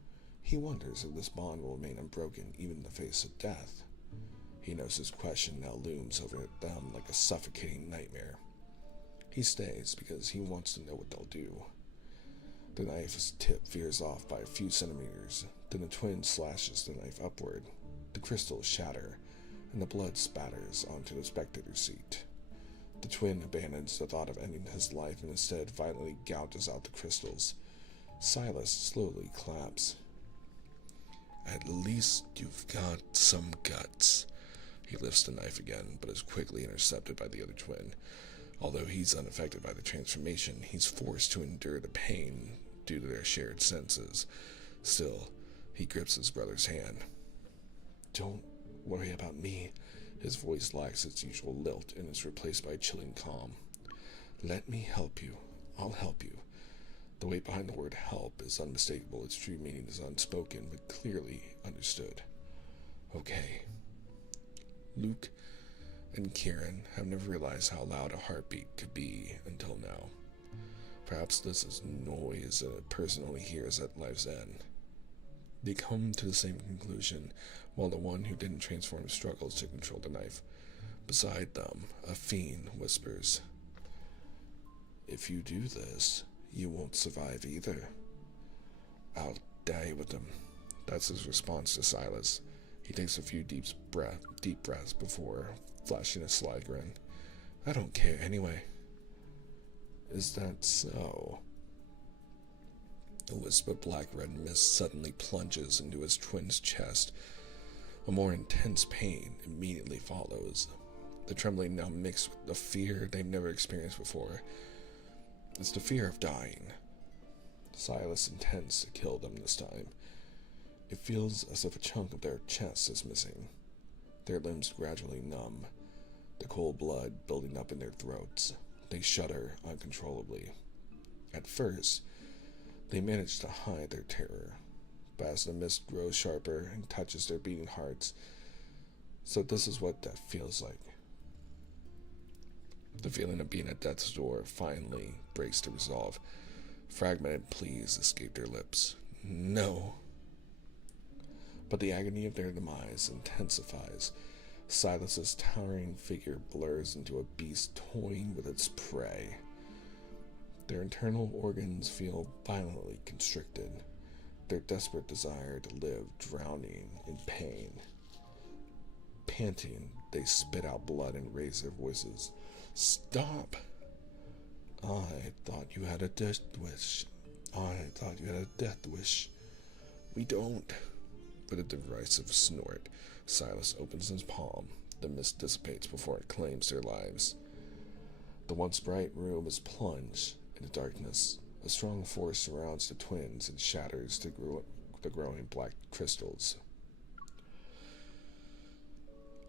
He wonders if this bond will remain unbroken even in the face of death. He knows his question now looms over them like a suffocating nightmare. He stays because he wants to know what they'll do. The knife's tip veers off by a few centimeters. Then the twin slashes the knife upward. The crystals shatter, and the blood spatters onto the spectator seat. The twin abandons the thought of ending his life and instead violently gouges out the crystals. Silas slowly claps. "At least you've got some guts." He lifts the knife again, but is quickly intercepted by the other twin. Although he's unaffected by the transformation, he's forced to endure the pain due to their shared senses. Still, he grips his brother's hand. "Don't worry about me." His voice lacks its usual lilt and is replaced by a chilling calm. "Let me help you. I'll help you." The weight behind the word help is unmistakable. Its true meaning is unspoken, but clearly understood. "Okay." Luke and Kieran have never realized how loud a heartbeat could be until now. Perhaps this is noise that a person only hears at life's end. They come to the same conclusion, while the one who didn't transform struggles to control the knife. Beside them, a fiend whispers, "If you do this, you won't survive either." "I'll die with them." That's his response to Silas. He takes a few deep breaths before flashing a sly grin. "I don't care anyway." "Is that so?" A wisp of black-red mist suddenly plunges into his twin's chest. A more intense pain immediately follows. The trembling now mixed with the fear they've never experienced before. It's the fear of dying. Silas intends to kill them this time. It feels as if a chunk of their chest is missing. Their limbs gradually numb, the cold blood building up in their throats. They shudder uncontrollably. At first, they manage to hide their terror, but as the mist grows sharper and touches their beating hearts, so this is what that feels like. The feeling of being at death's door finally breaks the resolve. Fragmented pleas escape their lips. "No." But the agony of their demise intensifies. Silas's towering figure blurs into a beast toying with its prey. Their internal organs feel violently constricted, their desperate desire to live drowning in pain. Panting, they spit out blood and raise their voices. "Stop! I thought you had a death wish. I thought you had a death wish." "We don't." With a derisive snort, Silas opens his palm. The mist dissipates before it claims their lives. The once bright room is plunged into darkness. A strong force surrounds the twins and shatters the growing black crystals.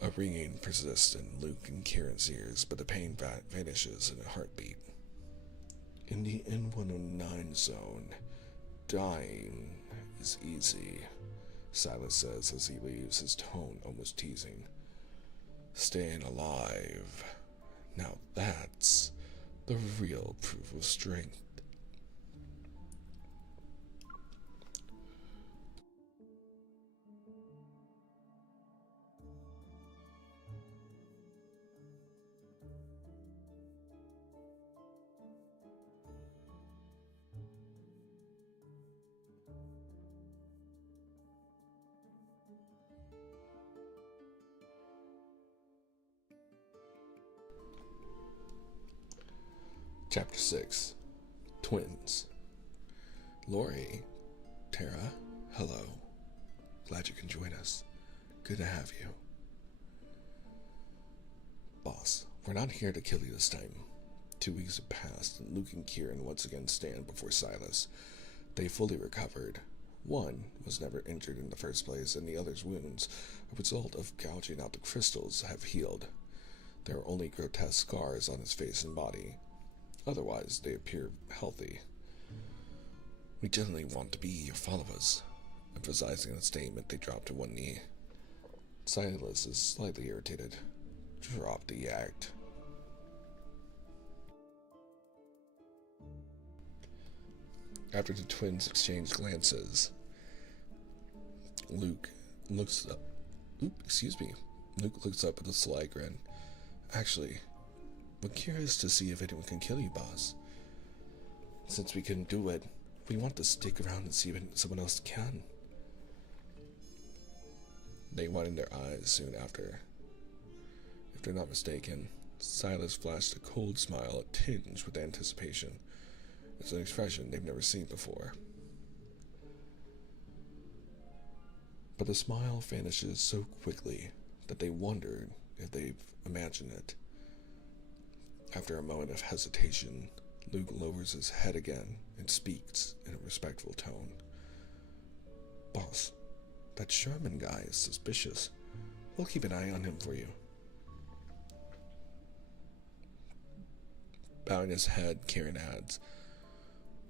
A ringing persists in Luke and Kieran's ears, but the pain vanishes in a heartbeat. "In the N109 zone, dying is easy," Silas says as he leaves, his tone almost teasing. "Staying alive, now that's the real proof of strength." Chapter 6. Twins. "Lori, Tara, Hello. Glad you can join us. Good to have you. Boss, we're not here to kill you this time. 2 weeks have passed, and Luke and Kieran once again stand before Silas. They fully recovered. One was never injured in the first place, and the other's wounds, a result of gouging out the crystals, have healed. There are only grotesque scars on his face and body. Otherwise, they appear healthy. We generally want to be your followers. Emphasizing the statement, they drop to one knee. Silas is slightly irritated. Drop the act. After the twins exchange glances, Luke looks up. Luke looks up with a sly grin. Actually, we're curious to see if anyone can kill you, boss. Since we couldn't do it, we want to stick around and see if someone else can. They widen their eyes soon after. If they're not mistaken, Silas flashed a cold smile tinged with anticipation. It's an expression they've never seen before. But the smile vanishes so quickly that they wondered if they've imagined it. After a moment of hesitation, Luke lowers his head again and speaks in a respectful tone. Boss, that Sherman guy is suspicious. We'll keep an eye on him for you. Bowing his head, Kieran adds,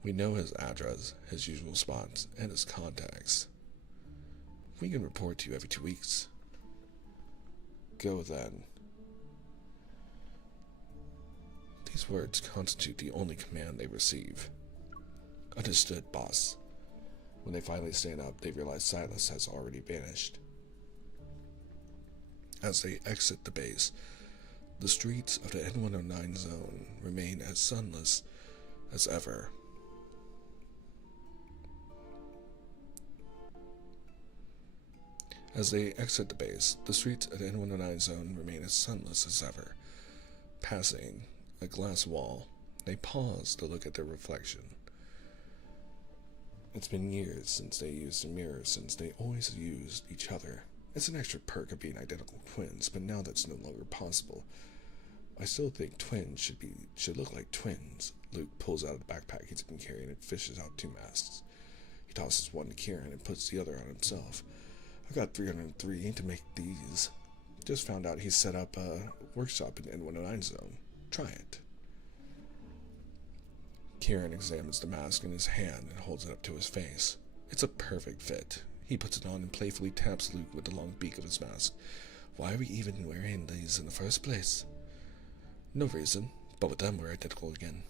we know his address, his usual spots, and his contacts. We can report to you every 2 weeks. Go then. These words constitute the only command they receive. Understood, boss. When they finally stand up, they realize Silas has already vanished. As they exit the base, the streets of the N109 zone remain as sunless as ever. As they exit the base, the streets of the N109 zone remain as sunless as ever. Passing a glass wall, they pause to look at their reflection. It's been years since they used a mirror, since they always used each other. It's an extra perk of being identical twins, but now that's no longer possible. I still think twins should look like twins. Luke pulls out a backpack he's been carrying and fishes out 2 masks. He tosses one to Kieran and puts the other on himself. I got 303 to make these. Just found out he set up a workshop in the N109 zone. Try it. Kieran examines the mask in his hand and holds it up to his face. It's a perfect fit. He puts it on and playfully taps Luke with the long beak of his mask. Why are we even wearing these in the first place? No reason, but with them we're identical again.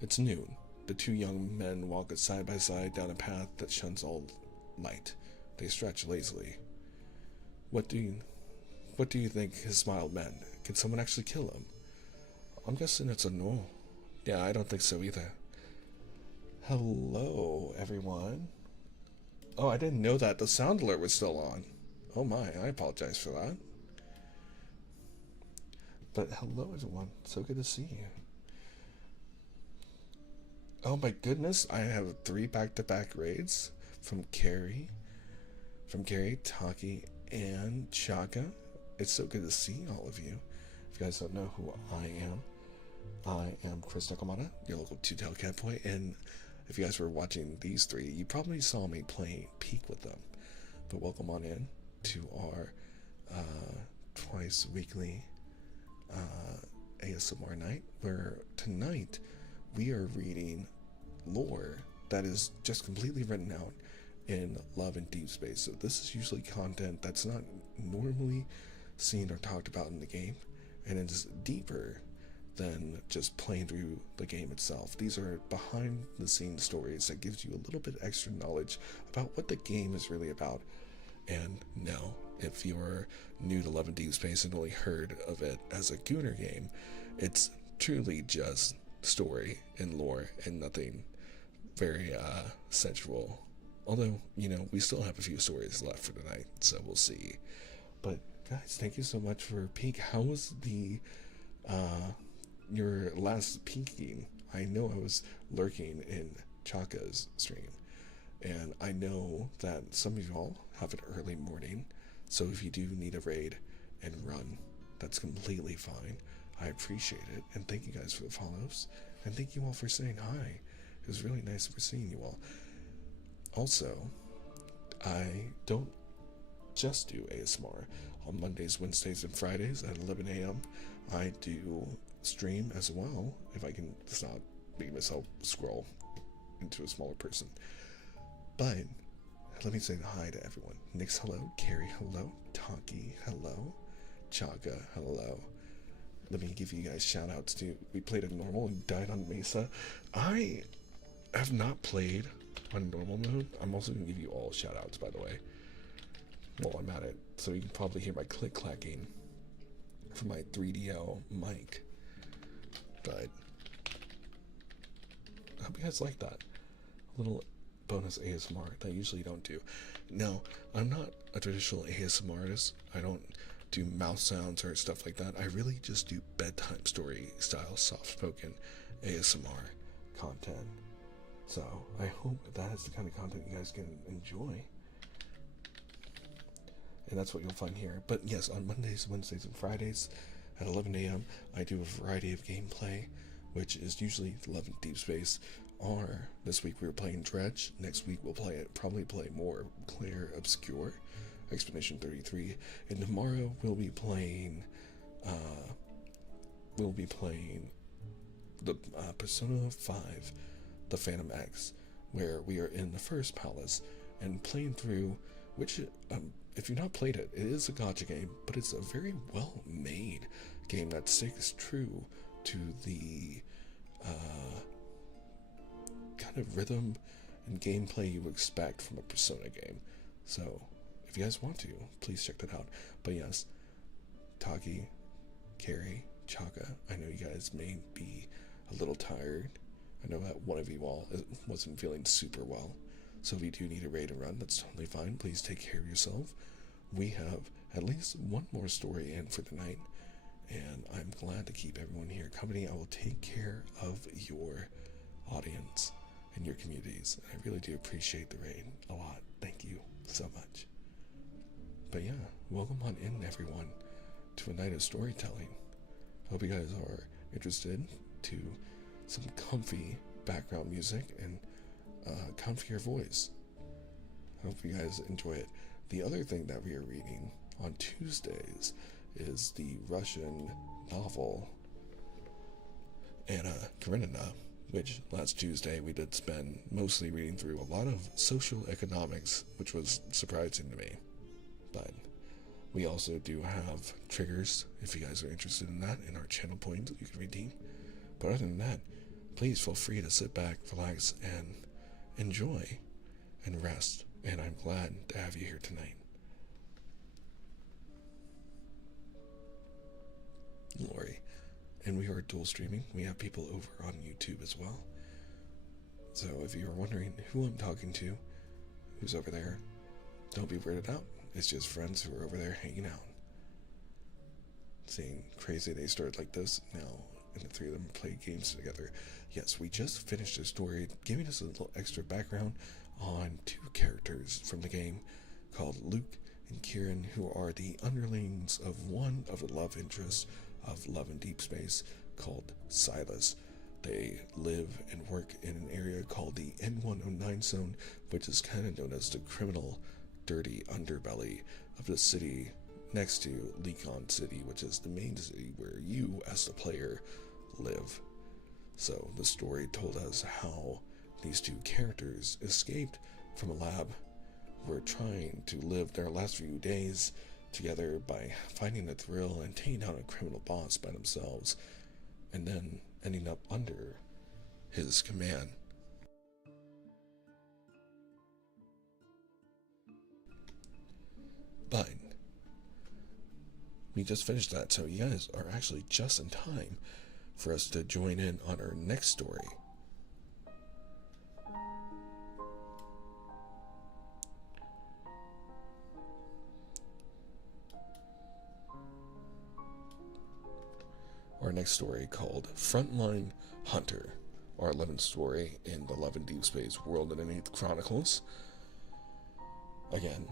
It's noon. The 2 young men walk side by side down a path that shuns all light. They stretch lazily. What do you think his smile meant? Can someone actually kill him? I'm guessing it's a no. Yeah, I don't think so either. Hello, everyone. Oh, I didn't know that the sound alert was still on. Oh my, I apologize for that. But hello, everyone. So good to see you. Oh my goodness, I have 3 back-to-back raids from Carrie, Taki, and Chaka. It's so good to see all of you. If you guys don't know who I am Chris Nekomata, your local two-tailed catboy, and if you guys were watching these 3, you probably saw me play Peak with them. But welcome on in to our twice weekly ASMR night, where tonight we are reading lore that is just completely written out in Love and Deepspace. So this is usually content that's not normally seen or talked about in the game, and it's deeper than just playing through the game itself. These are behind the scenes stories that gives you a little bit extra knowledge about what the game is really about. And no, if you're new to Love and Deepspace and only heard of it as a Gooner game, it's truly just story and lore and nothing very sensual. Although, you know, we still have a few stories left for tonight, so we'll see. But guys, thank you so much for peek. How was the your last peeking? I know I was lurking in Chaka's stream, And I know that some of y'all have an early morning, so if you do need a raid and run, that's completely fine. I appreciate it, and thank you guys for the follows, and thank you all for saying hi. It was really nice for seeing you all. Also, I don't just do ASMR. On Mondays, Wednesdays, and Fridays at 11 a.m., I do stream as well, if I can stop making myself scroll into a smaller person. But let me say hi to everyone. Nix, hello. Carrie, hello. Taki, hello. Chaga, hello. Let me give you guys shout outs to. We played on normal and died on Mesa. I have not played on normal mode. I'm also going to give you all shout outs, by the way, while I'm at it. So you can probably hear my click clacking from my 3DL mic. But I hope you guys like that. A little bonus ASMR that I usually don't do. Now, I'm not a traditional ASMR artist. I don't do mouth sounds or stuff like that. I really just do bedtime story style soft spoken ASMR content. So I hope that is the kind of content you guys can enjoy. And that's what you'll find here. But yes, on Mondays, Wednesdays, and Fridays at 11 a.m., I do a variety of gameplay, which is usually Love and Deepspace. Or this week we were playing Dredge. Next week we'll probably play more Clear Obscure, Expedition 33, and tomorrow we'll be playing the Persona 5, the Phantom X, where we are in the first palace and playing through, which if you've not played it, it is a gacha game, but it's a very well made game that sticks true to the kind of rhythm and gameplay you expect from a Persona game. So if you guys want to, please check that out. But yes, Taki, Carrie, Chaka, I know you guys may be a little tired. I know that one of you all wasn't feeling super well. So if you do need a raid and run, that's totally fine. Please take care of yourself. We have at least one more story in for the night, and I'm glad to keep everyone here company. I will take care of your audience and your communities. I really do appreciate the raid a lot. Thank you so much. But yeah, welcome on in, everyone, to a night of storytelling. Hope you guys are interested to some comfy background music and comfier voice. Hope you guys enjoy it. The other thing that we are reading on Tuesdays is the Russian novel Anna Karenina, which last Tuesday we did spend mostly reading through a lot of social economics, which was surprising to me. But we also do have triggers, if you guys are interested in that, in our channel points that you can redeem. But other than that, please feel free to sit back, relax, and enjoy and rest. And I'm glad to have you here tonight. Lori. And we are dual streaming. We have people over on YouTube as well. So if you're wondering who I'm talking to, who's over there, don't be weirded out. It's just friends who are over there hanging out. Seeing crazy they started like this now, and the three of them play games together. Yes, we just finished a story giving us a little extra background on two characters from the game called Luke and Kieran, who are the underlings of one of the love interests of Love and Deepspace called Silas. They live and work in an area called the N109 zone, which is kind of known as the criminal, dirty underbelly of the city next to Lekon City, which is the main city where you, as the player, live. So the story told us how these two characters escaped from a lab, were trying to live their last few days together by finding the thrill and taking down a criminal boss by themselves, and then ending up under his command. But we just finished that, so you guys are actually just in time for us to join in on our next story. Our next story, called Frontline Hunter, our 11th story in the Love and Deepspace World Underneath Chronicles. Again,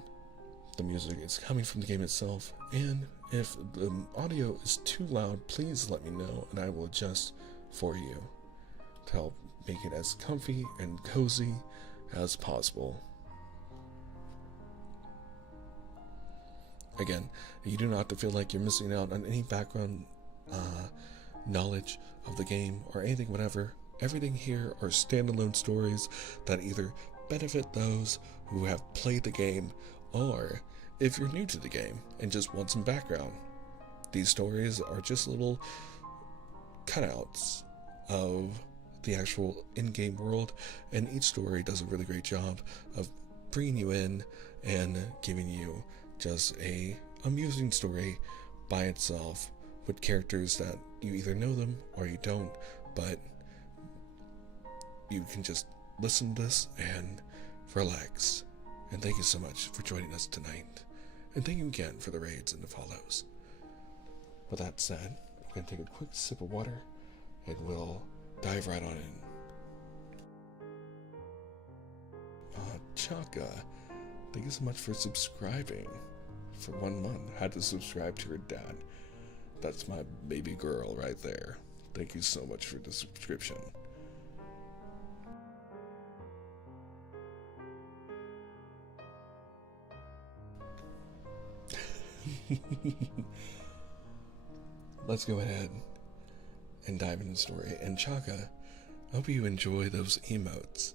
the music is coming from the game itself, and if the audio is too loud, please let me know and I will adjust for you to help make it as comfy and cozy as possible. Again, you do not have to feel like you're missing out on any background knowledge of the game or anything, whatever. Everything here are standalone stories that either benefit those who have played the game, or if you're new to the game and just want some background. These stories are just little cutouts of the actual in-game world, and each story does a really great job of bringing you in and giving you just a amusing story by itself with characters that you either know them or you don't, but you can just listen to this and relax. And thank you so much for joining us tonight, and thank you again for the raids and the follows. With that said, I'm going to take a quick sip of water and we'll dive right on in. Chaka, thank you so much for subscribing for 1 month. Had to subscribe to her dad. That's my baby girl right there. Thank you so much for the subscription. Let's go ahead and dive into the story. And Chaka, I hope you enjoy those emotes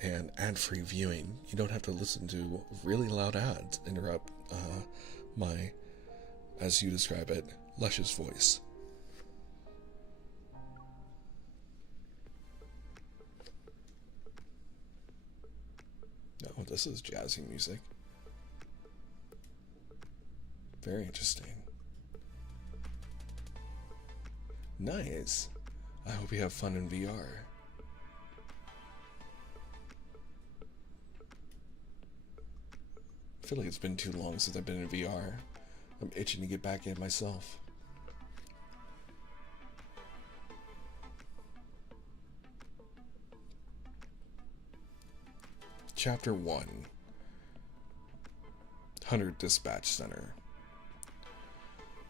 and ad-free viewing. You don't have to listen to really loud ads interrupt my, as you describe it, luscious voice. Oh, this is jazzy music. Very interesting. Nice. I hope you have fun in VR. I feel like it's been too long since I've been in VR. I'm itching to get back in myself. Chapter 1. Hunter Dispatch Center.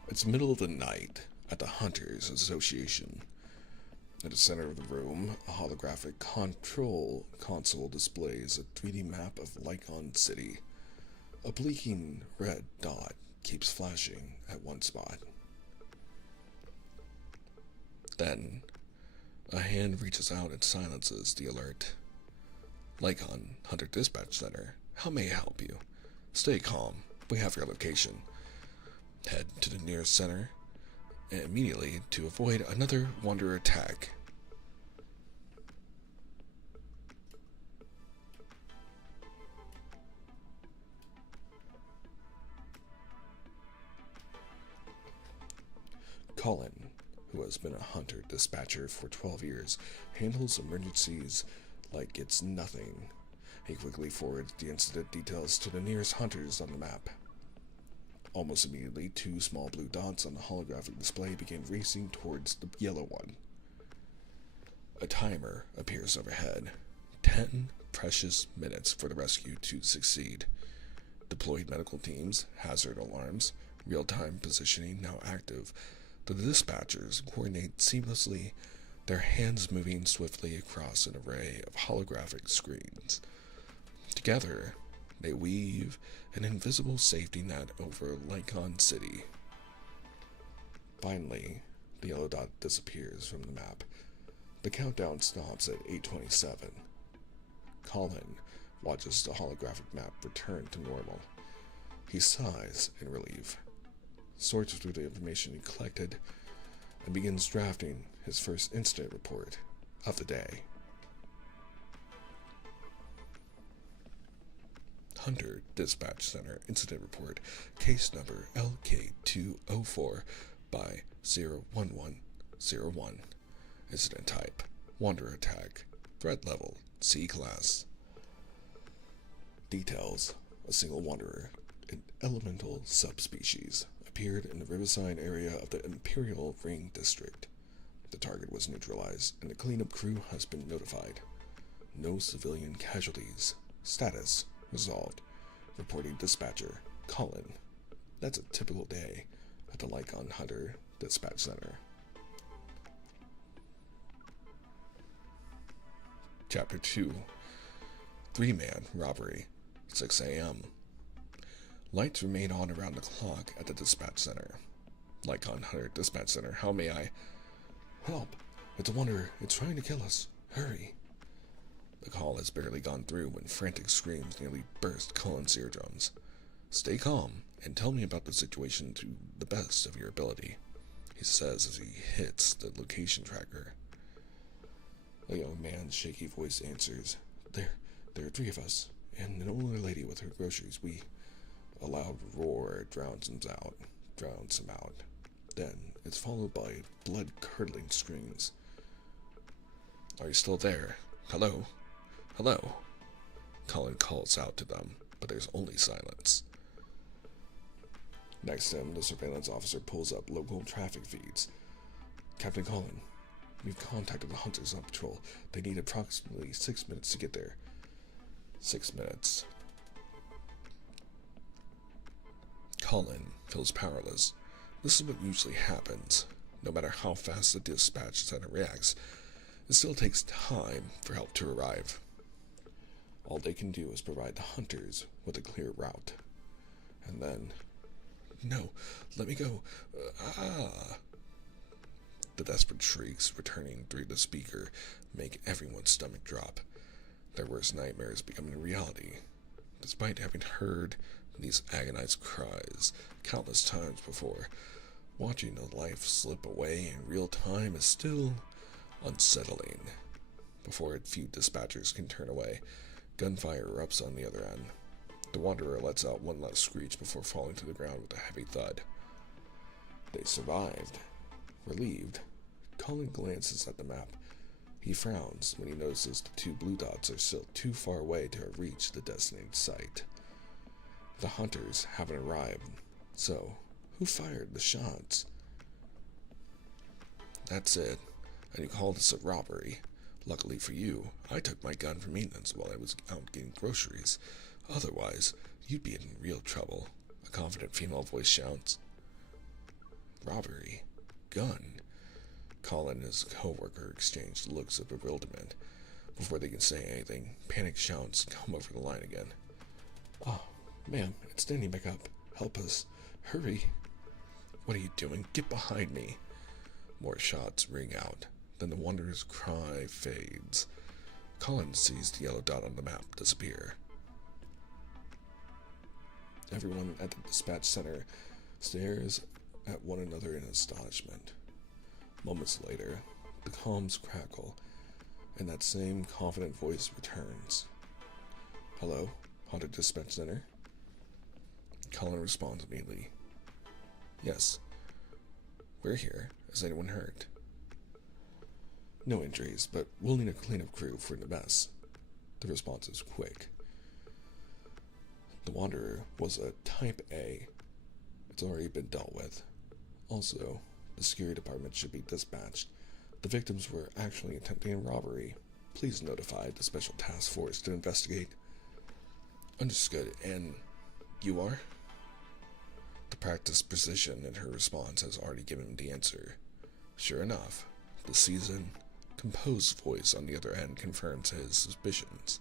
It's middle of the night at the Hunters Association. At the center of the room, a holographic control console displays a 3D map of Lycon City. A blinking red dot keeps flashing at one spot. Then, a hand reaches out and silences the alert. Lycon Hunter Dispatch Center, how may I help you? Stay calm, we have your location. Head to the nearest center, and immediately to avoid another Wanderer attack. Colin, who has been a hunter dispatcher for 12 years, handles emergencies like it's nothing. He quickly forwards the incident details to the nearest hunters on the map. Almost immediately, 2 small blue dots on the holographic display begin racing towards the yellow one. A timer appears overhead. 10 precious minutes for the rescue to succeed. Deployed medical teams, hazard alarms, real-time positioning now active. The dispatchers coordinate seamlessly, their hands moving swiftly across an array of holographic screens. Together, they weave an invisible safety net over Lycon City. Finally, the yellow dot disappears from the map. The countdown stops at 8:27. Colin watches the holographic map return to normal. He sighs in relief, sorts through the information he collected, and begins drafting his first incident report of the day. Hunter Dispatch Center Incident Report, case number LK204 by 01101. Incident type, Wanderer attack. Threat level, C class. Details, a single Wanderer, an elemental subspecies, appeared in the Riverside area of the Imperial Ring District. The target was neutralized, and the cleanup crew has been notified. No civilian casualties. Status resolved. Reporting dispatcher, Colin. That's a typical day at the Lycon Hunter Dispatch Center. Chapter 2. 3-man robbery, 6 a.m. Lights remain on around the clock at the dispatch center. Lycon Hunter Dispatch Center, how may I... Help! It's a wanderer. It's trying to kill us. Hurry! The call has barely gone through when frantic screams nearly burst Colin's eardrums. Stay calm and tell me about the situation to the best of your ability, he says as he hits the location tracker. A young man's shaky voice answers, There are 3 of us, and an older lady with her groceries. A loud roar drowns him out. Then it's followed by blood-curdling screams. Are you still there? Hello? Hello? Colin calls out to them, but there's only silence. Next to him, the surveillance officer pulls up local traffic feeds. Captain Colin, we've contacted the hunters on patrol. They need approximately 6 minutes to get there. 6 minutes. Colin feels powerless. This is what usually happens. No matter how fast the dispatch center reacts, it still takes time for help to arrive. All they can do is provide the hunters with a clear route. And then... No, let me go. The desperate shrieks returning through the speaker make everyone's stomach drop. Their worst nightmares becoming a reality. Despite having heard these agonized cries countless times before, watching a life slip away in real time is still unsettling. Before a few dispatchers can turn away, gunfire erupts on the other end. The wanderer lets out one last screech before falling to the ground with a heavy thud. They survived. Relieved, Colin glances at the map. He frowns when he notices the 2 blue dots are still too far away to have reached the designated site. The hunters haven't arrived, so who fired the shots? That's it, and you call this a robbery. Luckily for you, I took my gun for maintenance while I was out getting groceries. Otherwise, you'd be in real trouble, a confident female voice shouts. Robbery? Gun? Colin and his co-worker exchange looks of bewilderment. Before they can say anything, panic shouts come over the line again. Oh, ma'am, it's standing back up. Help us. Hurry. What are you doing? Get behind me. More shots ring out. Then the wanderer's cry fades. Colin sees the yellow dot on the map disappear. Everyone at the dispatch center stares at one another in astonishment. Moments later, the comms crackle, and that same confident voice returns. Hello, Haunted Dispatch Center? Colin responds immediately. Yes, we're here. Is anyone hurt? No injuries, but we'll need a cleanup crew for the mess. The response is quick. The Wanderer was a Type A. It's already been dealt with. Also, the security department should be dispatched. The victims were actually attempting a robbery. Please notify the Special Task Force to investigate. Understood, and you are? The practiced precision in her response has already given the answer. Sure enough, the seasoned, composed voice on the other end confirms his suspicions.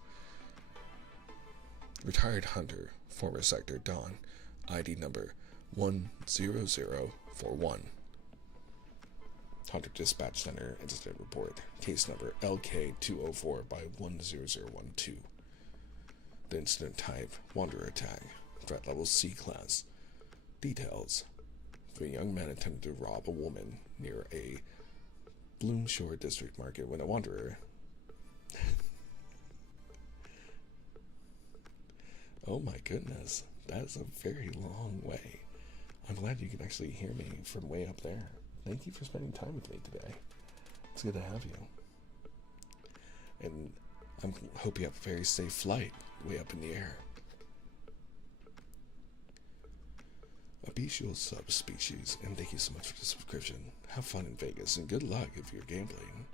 Retired Hunter, former Sector Dawn, ID number 10041. Hunter Dispatch Center Incident Report, case number LK204 by 10012. The incident type, Wanderer attack, threat level C class. Details: 3 young men attempted to rob a woman near a Bloomshore District Market when a Wanderer... Oh my goodness, that is a very long way. I'm glad you can actually hear me from way up there. Thank you for spending time with me today. It's good to have you. And I hope you have a very safe flight way up in the air. a bestial subspecies, and thank you so much for the subscription. Have fun in Vegas, and good luck if you're gambling.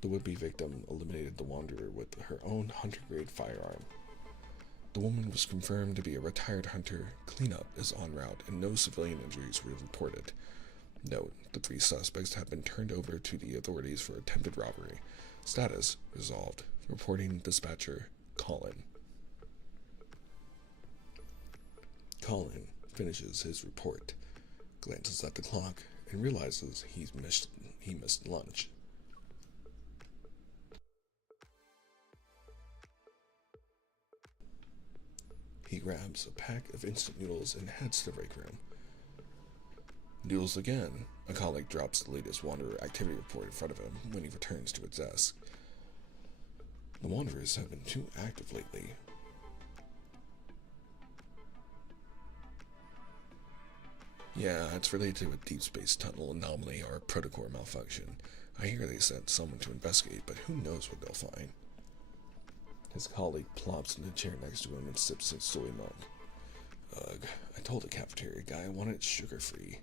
The would-be victim eliminated the Wanderer with her own hunter-grade firearm. The woman was confirmed to be a retired hunter. Cleanup is en route, and no civilian injuries were reported. Note, the 3 suspects have been turned over to the authorities for attempted robbery. Status resolved. Reporting dispatcher Colin. Colin finishes his report, glances at the clock, and realizes he missed lunch. He grabs a pack of instant noodles and heads to the break room. Noodles again. A colleague drops the latest Wanderer activity report in front of him when he returns to his desk. The Wanderers have been too active lately. Yeah, it's related to a deep space tunnel anomaly or a protocore malfunction. I hear they sent someone to investigate, but who knows what they'll find. His colleague plops in the chair next to him and sips his soy milk. Ugh, I told the cafeteria guy I wanted sugar-free.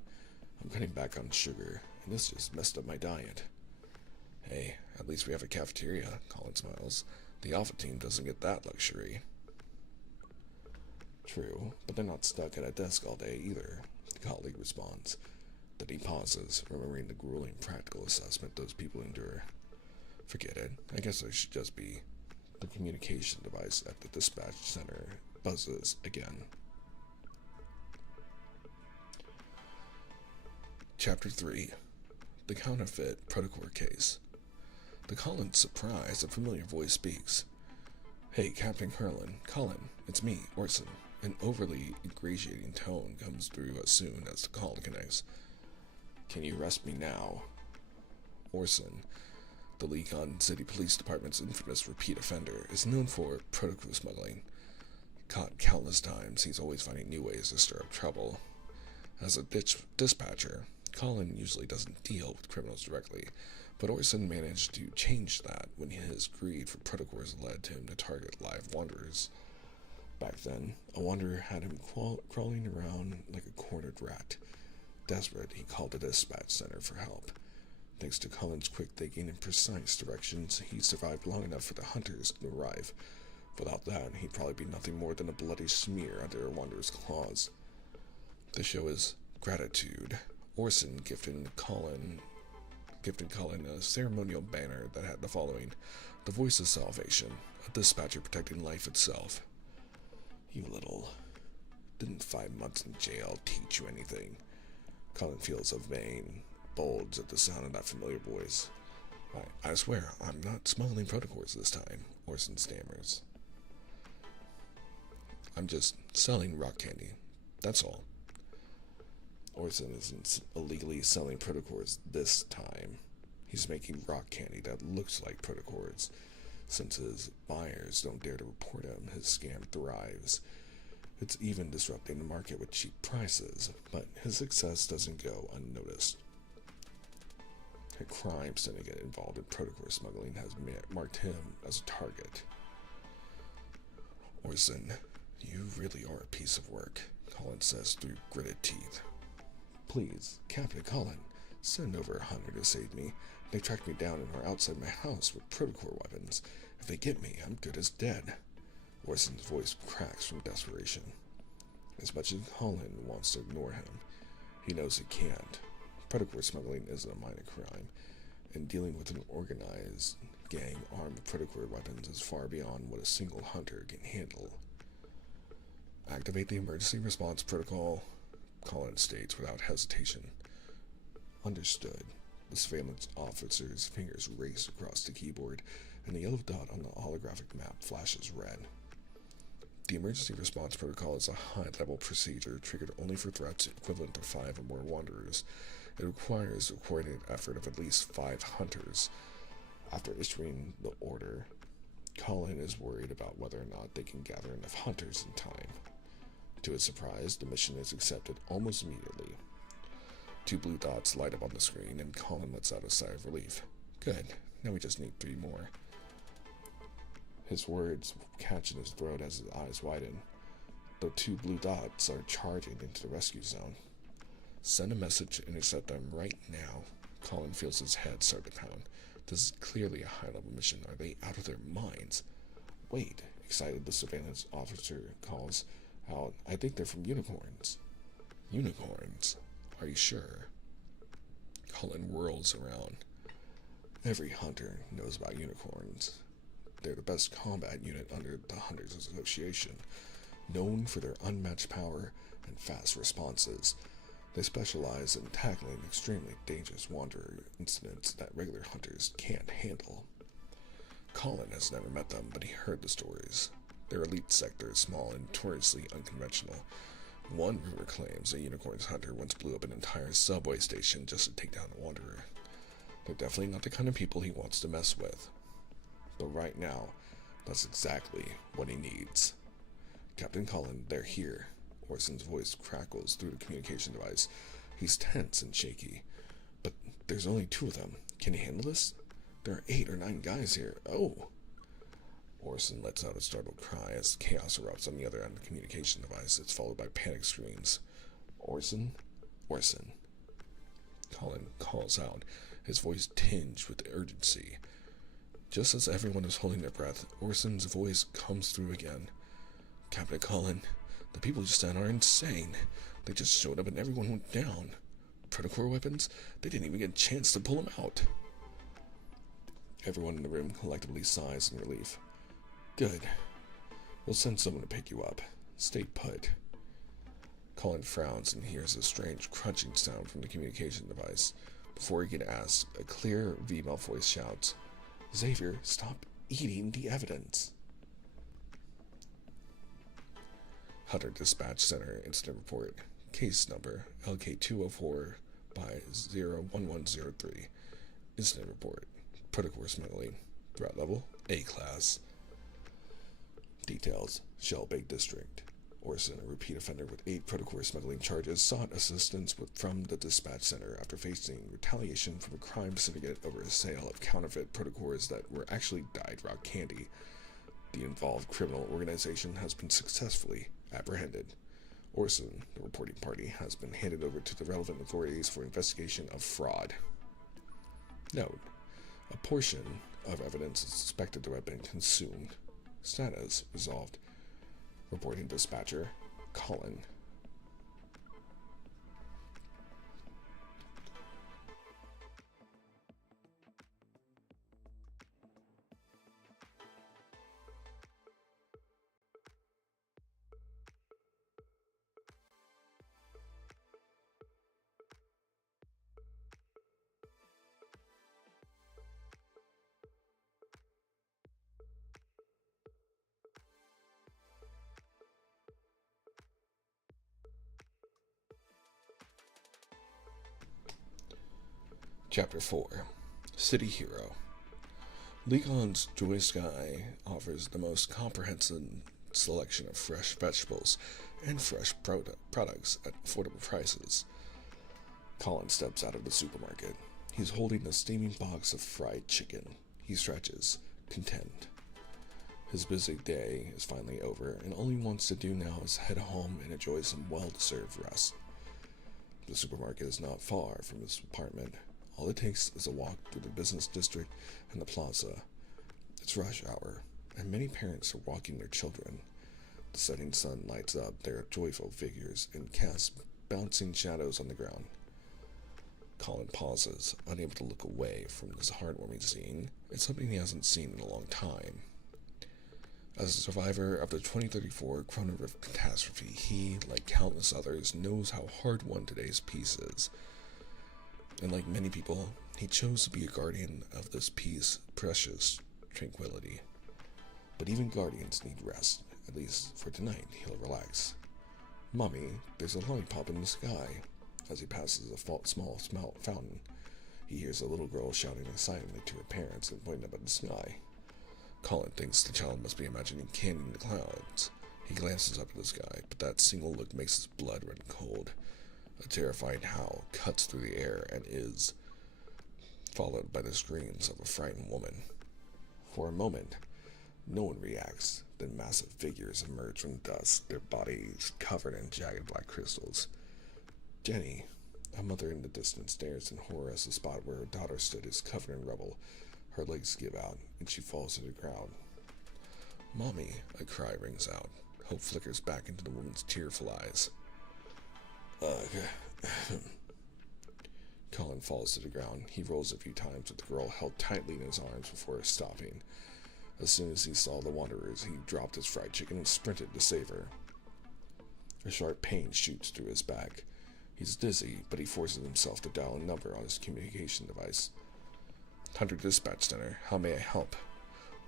I'm cutting back on sugar, and this just messed up my diet. Hey, at least we have a cafeteria, Colin smiles. The Alpha team doesn't get that luxury. True, but they're not stuck at a desk all day either, the colleague responds. Then he pauses, remembering the grueling practical assessment those people endure. Forget it, I guess I should just be... The communication device at the dispatch center buzzes again. Chapter 3. The Counterfeit Protocore Case. To Colin's surprise, a familiar voice speaks. Hey, Captain Colin, it's me, Orson. An overly ingratiating tone comes through as soon as the call connects. Can you arrest me now? Orson, the Leakon City Police Department's infamous repeat offender, is known for protocol smuggling. Caught countless times, he's always finding new ways to stir up trouble. As a dispatcher, Colin usually doesn't deal with criminals directly, but Orson managed to change that when his greed for protocors led to him to target live wanderers. Back then, a wanderer had him crawling around like a cornered rat. Desperate, he called the dispatch center for help. Thanks to Colin's quick thinking and precise directions, he survived long enough for the hunters to arrive. Without that, he'd probably be nothing more than a bloody smear under a wanderer's claws. The show is Gratitude. Orson gifted Colin a ceremonial banner that had the following: The Voice of Salvation, a dispatcher protecting life itself. You little... Didn't 5 months in jail teach you anything? Colin feels a vein bulge at the sound of that familiar voice. I swear, I'm not smuggling protocors this time, Orson stammers. I'm just selling rock candy. That's all. Orson isn't illegally selling protocors this time. He's making rock candy that looks like protocors. Since his buyers don't dare to report him, his scam thrives. It's even disrupting the market with cheap prices, but his success doesn't go unnoticed. A crime syndicate involved in protocore smuggling has marked him as a target. Orson, you really are a piece of work, Colin says through gritted teeth. Please, Captain Colin, send over a hunter to save me. They tracked me down and are outside my house with protocore weapons. If they get me, I'm good as dead. Orson's voice cracks from desperation. As much as Colin wants to ignore him, he knows he can't. Protocore smuggling isn't a minor crime, and dealing with an organized gang armed with protocore weapons is far beyond what a single hunter can handle. Activate the emergency response protocol, Colin states without hesitation. Understood. The surveillance officer's fingers race across the keyboard, and the yellow dot on the holographic map flashes red. The emergency response protocol is a high-level procedure triggered only for threats equivalent to 5 or more wanderers. It requires a coordinated effort of at least 5 hunters. After issuing the order, Colin is worried about whether or not they can gather enough hunters in time. To his surprise, the mission is accepted almost immediately. 2 blue dots light up on the screen, and Colin lets out a sigh of relief. Good, now we just need 3 more. His words catch in his throat as his eyes widen. The two blue dots are charging into the rescue zone. Send a message to intercept them right now. Colin feels his head start to pound. This is clearly a high-level mission. Are they out of their minds? Wait, excited, the surveillance officer calls out. I think they're from unicorns. Unicorns? Are you sure? Colin whirls around. Every hunter knows about unicorns. They're the best combat unit under the Hunters Association, known for their unmatched power and fast responses. They specialize in tackling extremely dangerous wanderer incidents that regular hunters can't handle. Colin has never met them, but he heard the stories. Their elite sector is small and notoriously unconventional. One rumor claims a unicorn's hunter once blew up an entire subway station just to take down a wanderer. They're definitely not the kind of people he wants to mess with. But right now, that's exactly what he needs. Captain Colin, they're here. Orson's voice crackles through the communication device. He's tense and shaky. But there's only 2 of them. Can he handle this? There are 8 or 9 guys here. Oh! Orson lets out a startled cry as chaos erupts on the other end of the communication device. It's followed by panic screams. Orson? Orson. Colin calls out, his voice tinged with urgency. Just as everyone is holding their breath, Orson's voice comes through again. Captain Colin, the people just then are insane. They just showed up and everyone went down. Predator weapons? They didn't even get a chance to pull them out. Everyone in the room collectively sighs in relief. Good. We'll send someone to pick you up. Stay put. Colin frowns and hears a strange crunching sound from the communication device. Before he can ask, a clear female voice shouts, Xavier, stop eating the evidence. Hunter Dispatch Center Incident Report. Case number LK204 by 01103. Incident Report. Predator smuggling. Threat level A class. Details. Shellbake District. Orson, a repeat offender with 8 Predator smuggling charges, sought assistance from the dispatch center after facing retaliation from a crime syndicate over a sale of counterfeit Predacors that were actually dyed rock candy. The involved criminal organization has been successfully apprehended. Orson, the reporting party, has been handed over to the relevant authorities for investigation of fraud. Note: a portion of evidence is suspected to have been consumed. Status resolved. Reporting dispatcher, Colin. Chapter 4. City Hero. Legon's Joy Sky offers the most comprehensive selection of fresh vegetables and fresh products at affordable prices. Colin steps out of the supermarket. He's holding a steaming box of fried chicken. He stretches, content. His busy day is finally over, and all he wants to do now is head home and enjoy some well-deserved rest. The supermarket is not far from his apartment. All it takes is a walk through the business district and the plaza. It's rush hour, and many parents are walking their children. The setting sun lights up their joyful figures and casts bouncing shadows on the ground. Colin pauses, unable to look away from this heartwarming scene. It's something he hasn't seen in a long time. As a survivor of the 2034 Chrono Rift catastrophe, he, like countless others, knows how hard-won today's peace is. And like many people, he chose to be a guardian of this peace, precious tranquility. But even guardians need rest. At least for tonight, he'll relax. Mommy, there's a lollipop in the sky. As he passes a small fountain, he hears a little girl shouting excitedly to her parents and pointing up at the sky. Colin thinks the child must be imagining candy in the clouds. He glances up at the sky, but that single look makes his blood run cold. A terrifying howl cuts through the air and is followed by the screams of a frightened woman. For a moment, No one reacts. Then massive figures emerge from the dust, their bodies covered in jagged black crystals. Jenny, a mother in the distance, stares in horror as the spot where her daughter stood is covered in rubble. Her legs give out, and she falls to the ground. Mommy, a cry rings out. Hope flickers back into the woman's tearful eyes. Ugh. Colin falls to the ground. He rolls a few times with the girl held tightly in his arms before stopping. As soon as he saw the wanderers, he dropped his fried chicken and sprinted to save her. A sharp pain shoots through his back. He's dizzy, but he forces himself to dial a number on his communication device. Hunter Dispatch Center, how may I help?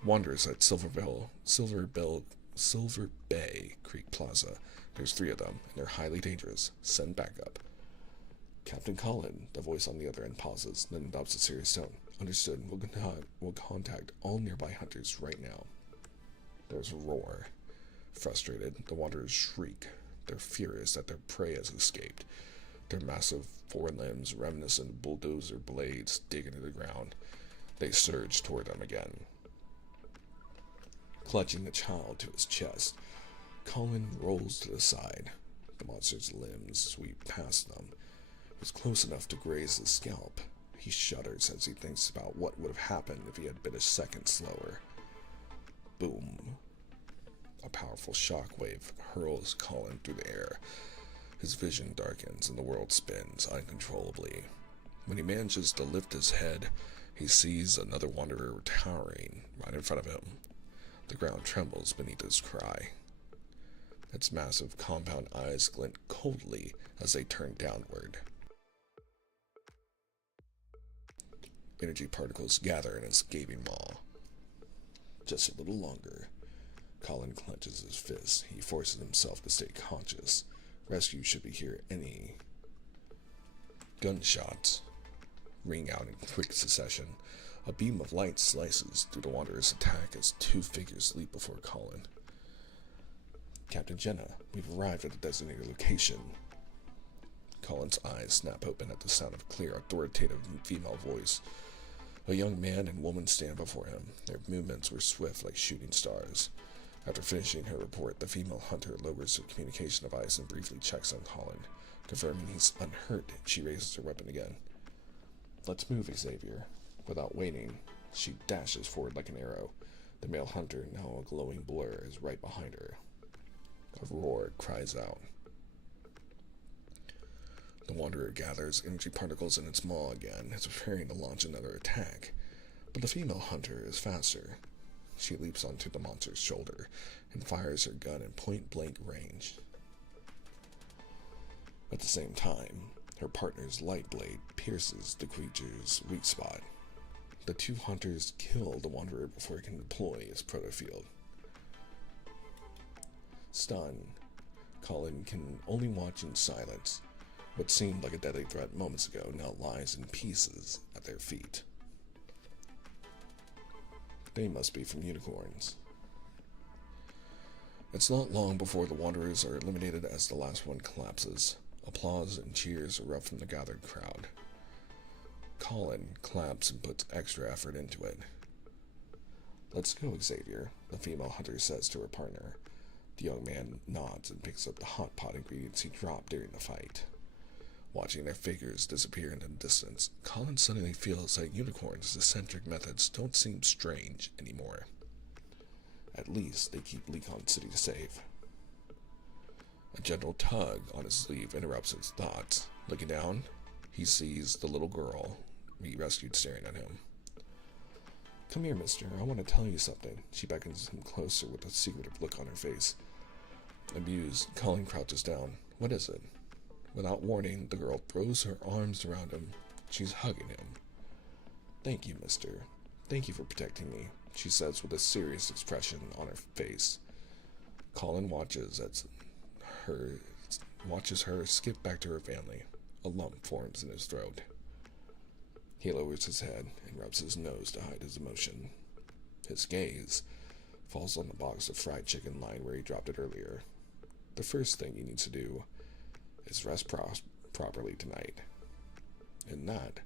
Wanderers at Silver Bay Creek Plaza. There's 3 of them, and they're highly dangerous. Send backup. Captain Colin, the voice on the other end pauses, then adopts a serious tone. Understood. We'll contact all nearby hunters right now. There's a roar. Frustrated, the wanderers shriek. They're furious that their prey has escaped. Their massive forelimbs, reminiscent of bulldozer blades, dig into the ground. They surge toward them again. Clutching the child to his chest, Colin rolls to the side. The monster's limbs sweep past them. It was close enough to graze his scalp. He shudders as he thinks about what would have happened if he had been a second slower. Boom. A powerful shockwave hurls Colin through the air. His vision darkens and the world spins uncontrollably. When he manages to lift his head, he sees another wanderer towering right in front of him. The ground trembles beneath his cry. Its massive compound eyes glint coldly as they turn downward. Energy particles gather in his gaping maw. Just a little longer. Colin clenches his fist. He forces himself to stay conscious. Rescue should be here any. Gunshots ring out in quick succession. A beam of light slices through the Wanderer's attack as 2 figures leap before Colin. Captain Jenna, we've arrived at the designated location. Colin's eyes snap open at the sound of a clear, authoritative female voice. A young man and woman stand before him. Their movements were swift like shooting stars. After finishing her report, the female hunter lowers her communication device and briefly checks on Colin. Confirming he's unhurt, she raises her weapon again. Let's move, Xavier. Without waiting, she dashes forward like an arrow. The male hunter, now a glowing blur, is right behind her. A roar cries out. The Wanderer gathers energy particles in its maw again, is preparing to launch another attack. But the female hunter is faster. She leaps onto the monster's shoulder and fires her gun in point-blank range. At the same time, her partner's light blade pierces the creature's weak spot. The 2 hunters kill the Wanderer before he can deploy his protofield. Stunned, Colin can only watch in silence. What seemed like a deadly threat moments ago now lies in pieces at their feet. They must be from unicorns. It's not long before the Wanderers are eliminated as the last one collapses. Applause and cheers erupt from the gathered crowd. Colin claps and puts extra effort into it. Let's go, Xavier, the female hunter says to her partner. The young man nods and picks up the hot pot ingredients he dropped during the fight. Watching their figures disappear into the distance, Colin suddenly feels that unicorns' eccentric methods don't seem strange anymore. At least they keep Lekon City safe. A gentle tug on his sleeve interrupts his thoughts. Looking down, he sees the little girl he rescued staring at him. Come here, mister. I want to tell you something. She beckons him closer with a secretive look on her face. Amused, Colin crouches down. What is it? Without warning, the girl throws her arms around him. She's hugging him. Thank you, mister. Thank you for protecting me, she says with a serious expression on her face. Colin watches her skip back to her family. A lump forms in his throat. He lowers his head and rubs his nose to hide his emotion. His gaze falls on the box of fried chicken lying where he dropped it earlier. The first thing he needs to do is rest properly tonight. And that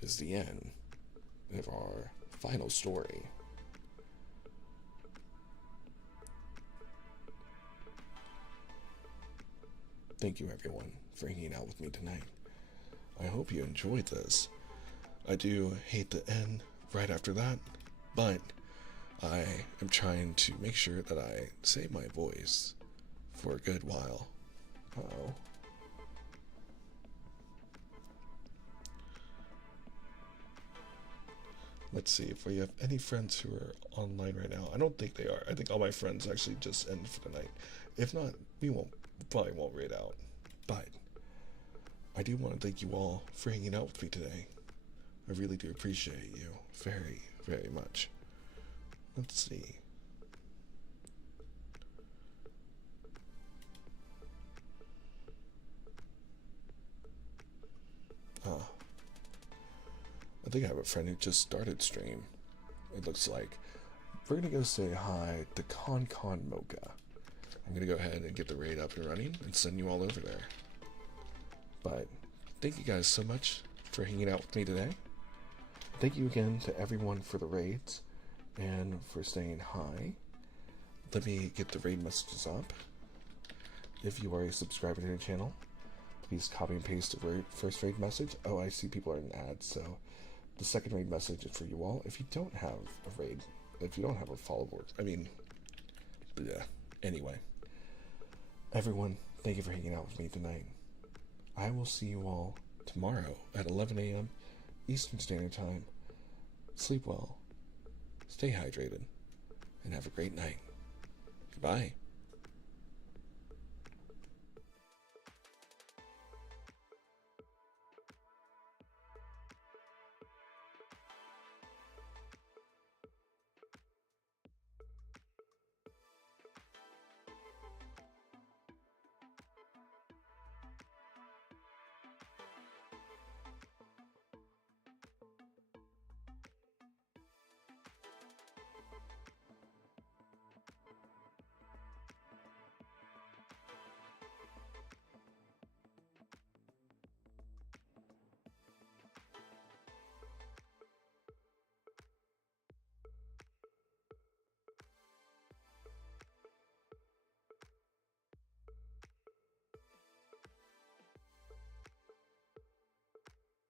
is the end of our final story. thank you everyone for hanging out with me tonight. I hope you enjoyed this. I do hate to end right after that, but I am trying to make sure that I save my voice for a good while. Uh-oh. Let's see if we have any friends who are online right now. I don't think they are. I think all my friends actually just ended for the night. If not, probably won't raid out. But I do want to thank you all for hanging out with me today. I really do appreciate you very, very much. Let's see. I think I have a friend who just started stream. It looks like. We're gonna go say hi to Con Mocha. I'm gonna go ahead and get the raid up and running and send you all over there. But thank you guys so much for hanging out with me today. Thank you again to everyone for the raids and for saying hi. Let me get the raid messages up. If you are a subscriber to the channel, please copy and paste the first raid message. Oh, I see people are in ads, so the second raid message is for you all. If you don't have a raid, if you don't have a follower, yeah. Anyway, everyone, thank you for hanging out with me tonight. I will see you all tomorrow at 11 a.m. Eastern Standard Time. Sleep well, stay hydrated, and have a great night. Goodbye.